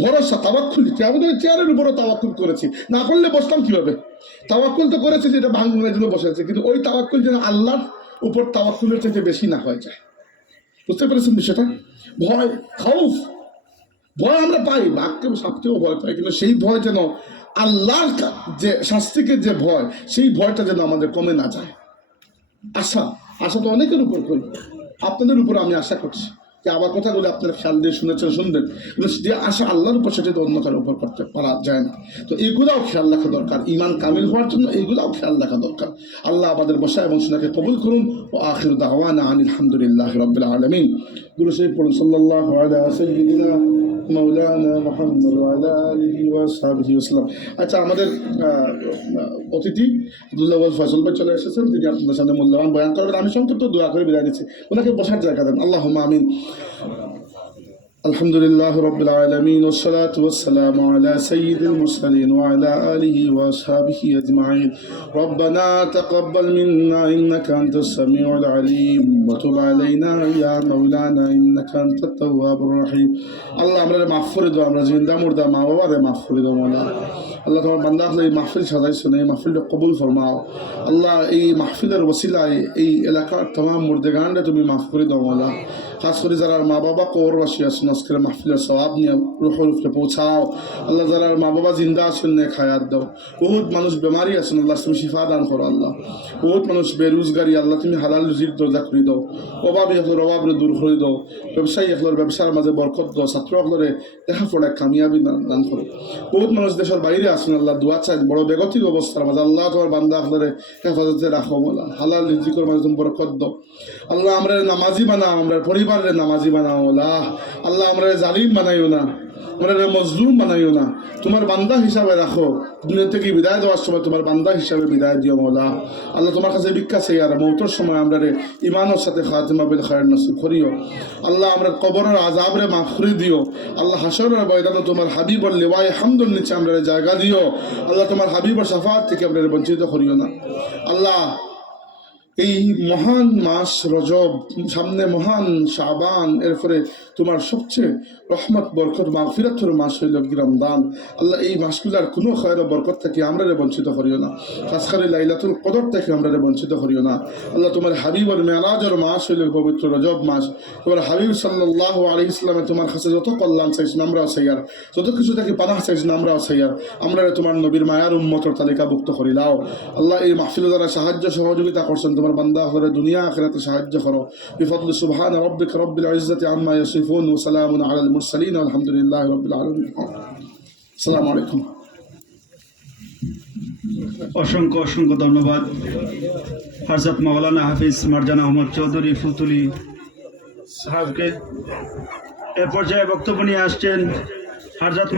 ভরসা তাওয়াক্কুল, আমাদের চেয়ারের উপরও তাওয়াক্কুল করেছি, না করলে বসলাম কিভাবে? তাওয়াক্কুল তো করেছি যেটা ভাঙনের জন্য বসে আছে, কিন্তু ওই তাওয়াক্কুল যেন আল্লাহর উপর তাওয়াক্কুলের চাইতে বেশি না হয়ে যায়। বুঝতে পেরেছেন বিষয়টা? ভয়, খাউফ, ভয় আমরা পাই, বাঘকে সাপকেও ভয় পাই, কিন্তু সেই ভয় যেন আল্লাহর যে শাস্তিকে যে ভয়, সেই ভয়টা যেন আমাদের কমে না যায়। আশা, আশা তো অনেকের উপর করি, আপনাদের উপর আমি আশা করছি যে আমার কথাগুলো আপনারা খেয়াল দিয়ে শুনেছেন, শুনবেন, কিন্তু যে আশা আল্লাহর উপর সেটা তো অন্য কারোর উপর করতে পারা যায় না। তো এইগুলাও খেয়াল রাখা দরকার, ইমান কামিল হওয়ার জন্য এইগুলাও খেয়াল রাখা দরকার। আল্লাহ আমাদের বসা এবং শোনাকে কবুল করুন। ও আখির দাওয়ানা আলহামদুলিল্লাহি রাব্বিল আলামিন। দুরূদ শরীফ পড়ুন। সাল্লাল্লাহু আলা সাইয়্যিদিনা মাওলানা মুহাম্মদ ওয়া আলা আলিহি ওয়া সাহবিহি ওয়াসাল্লাম। আচ্ছা, আমাদের অতিথি আব্দুল্লাহ ফয়সাল ভাই চলে এসেছেন, তিনি আপনাদের সামনে মূল্যবান বয়ান করবেন। আমি সংক্ষিপ্ত দোয়া করে বিদায় নিচ্ছি, ওনাকে বসার জায়গা দেন। আল্লাহুম্মা আমিন। الحمد لله رب العالمين والصلاة والسلام على سيد المرسلين وعلى آله وأصحابه أجمعين. ربنا تقبل منا إنك أنت السميع العليم وتب علينا يا مولانا إنك أنت التواب الرحيم. الله أمره مغفر دو أمره زنده مرده ما وبره مغفر دو مولا আল্লাহ তোমার বান্দা এই মাহফিল সাজাইছো, এই মাহফিলটা কবুল ফরমাও আল্লাহ। এই মাহফিলের ওসিলায় এই এলাকার তমাম মুর্দেগানরা তুমি মাফ করে দাও মাওলা। খাস করে যারা মা বাবা কবরবাসী আছেন আজকের মাহফিলের সওয়াব নিয়ে রুহুল উপরে পৌঁছাও আল্লাহ। যারা মা বাবা জিন্দা আছেন নেক হায়াত দাও। বহুত মানুষ বেমারি আছেন আল্লাহ, তুমি শিফা দান করো আল্লাহ। বহুত মানুষ বেরোজগারি আল্লাহ, তুমি হালাল রুজির দরজা খুলে দাও। অভাবী হলোর অভাবরে দূর করে দাও। ব্যবসায়ী হলোর ব্যবসার মাঝে বরকত দাও। ছাত্র হলরে লেখাপড়ায় কামিয়াবি দান করো। বহুত মানুষ দেশের বাইরে আসেন আল্লাহ, দোয়া চাই বড় বেগতিক অবস্থার মাঝে আল্লাহ তোমার বান্দা হলরে হেফাজতে রাখো মোলা। হালাল রিজিকের মাঝে তুমি বরকত দাও আল্লাহ। আমরা নামাজি বানাও, আমরা পরিবারের নামাজি বানাও আল্লাহ। আল্লাহ আমরা জালিম বানাইও না, আমরা মজলুম বানাইও না, তোমার বান্দা হিসাবে রাখো। দুনিয়া থেকে বিদায় দেওয়ার সময় তোমার বান্দা হিসাবে বিদায় দিও মৌলা। আল্লাহ তোমার কাছে ভিক্ষা চাই আর মৌতের সময় আমরা ইমানের সাথে খাতিমা বিল খায়র নসিব করিও আল্লাহ। আমরা কবরের আযাবরে মাফ করে দিও আল্লাহ। হাসরের ময়দানে তোমার হাবিবর লিওয়ায়ে হামদুর নিচে আমরা জায়গা দিও আল্লাহ। তোমার হাবিবর শাফাআত থেকে আমরা বঞ্চিত করিও না আল্লাহ। এই মহান মাস রজব, সামনে মহান শাবান, এরপরে তোমার সবচেয়ে রহমত বরকত মাগফিরাতের মাস হইল রমজান আল্লাহ। এই মাসগুলার কোনো খয়র বরকত থেকে আমরা বঞ্চিত করিও না। খাস করে লাইলাতুল কদর থেকে আমরা বঞ্চিত করিও না আল্লাহ। তোমার হাবিবর মেরাজের মাস হইল পবিত্র রজব মাস। তোমার হাবিব সাল্লাল্লাহু আলাইহি সাল্লামে তোমার কাছে যত কল্যাণ চাইছেন আমরাও চাইয়ার, যত কিছু থেকে পানাহ চাইছেন আমরাও চাইয়ার। আমরা তোমার নবীর মায়ার উম্মতের তালিকাভুক্ত করিলাও আল্লাহ। এই মাহফিল দ্বারা সাহায্য সহযোগিতা করছেন তোমার বান্দা হলে দুনিয়া আখিরাতে সাহায্য করো। বিফদলি সুবহান রাব্বিকা রাব্বিল ইজ্জাতি আম্মা ইয়াসিফুন ওয়া সালামুন আলাল মুরসালিন আলহামদুলিল্লাহি রাব্বিল আলামিন। আসসালামু আলাইকুম। অসংখ্য অসংখ্য ধন্যবাদ হযরত মাওলানা হাফিজ মারজানা আহমদ চৌধুরী ফুতুলি সাহেবকে। এ পর্যায়ে বক্তব্য নিয়ে আসছেন হযরত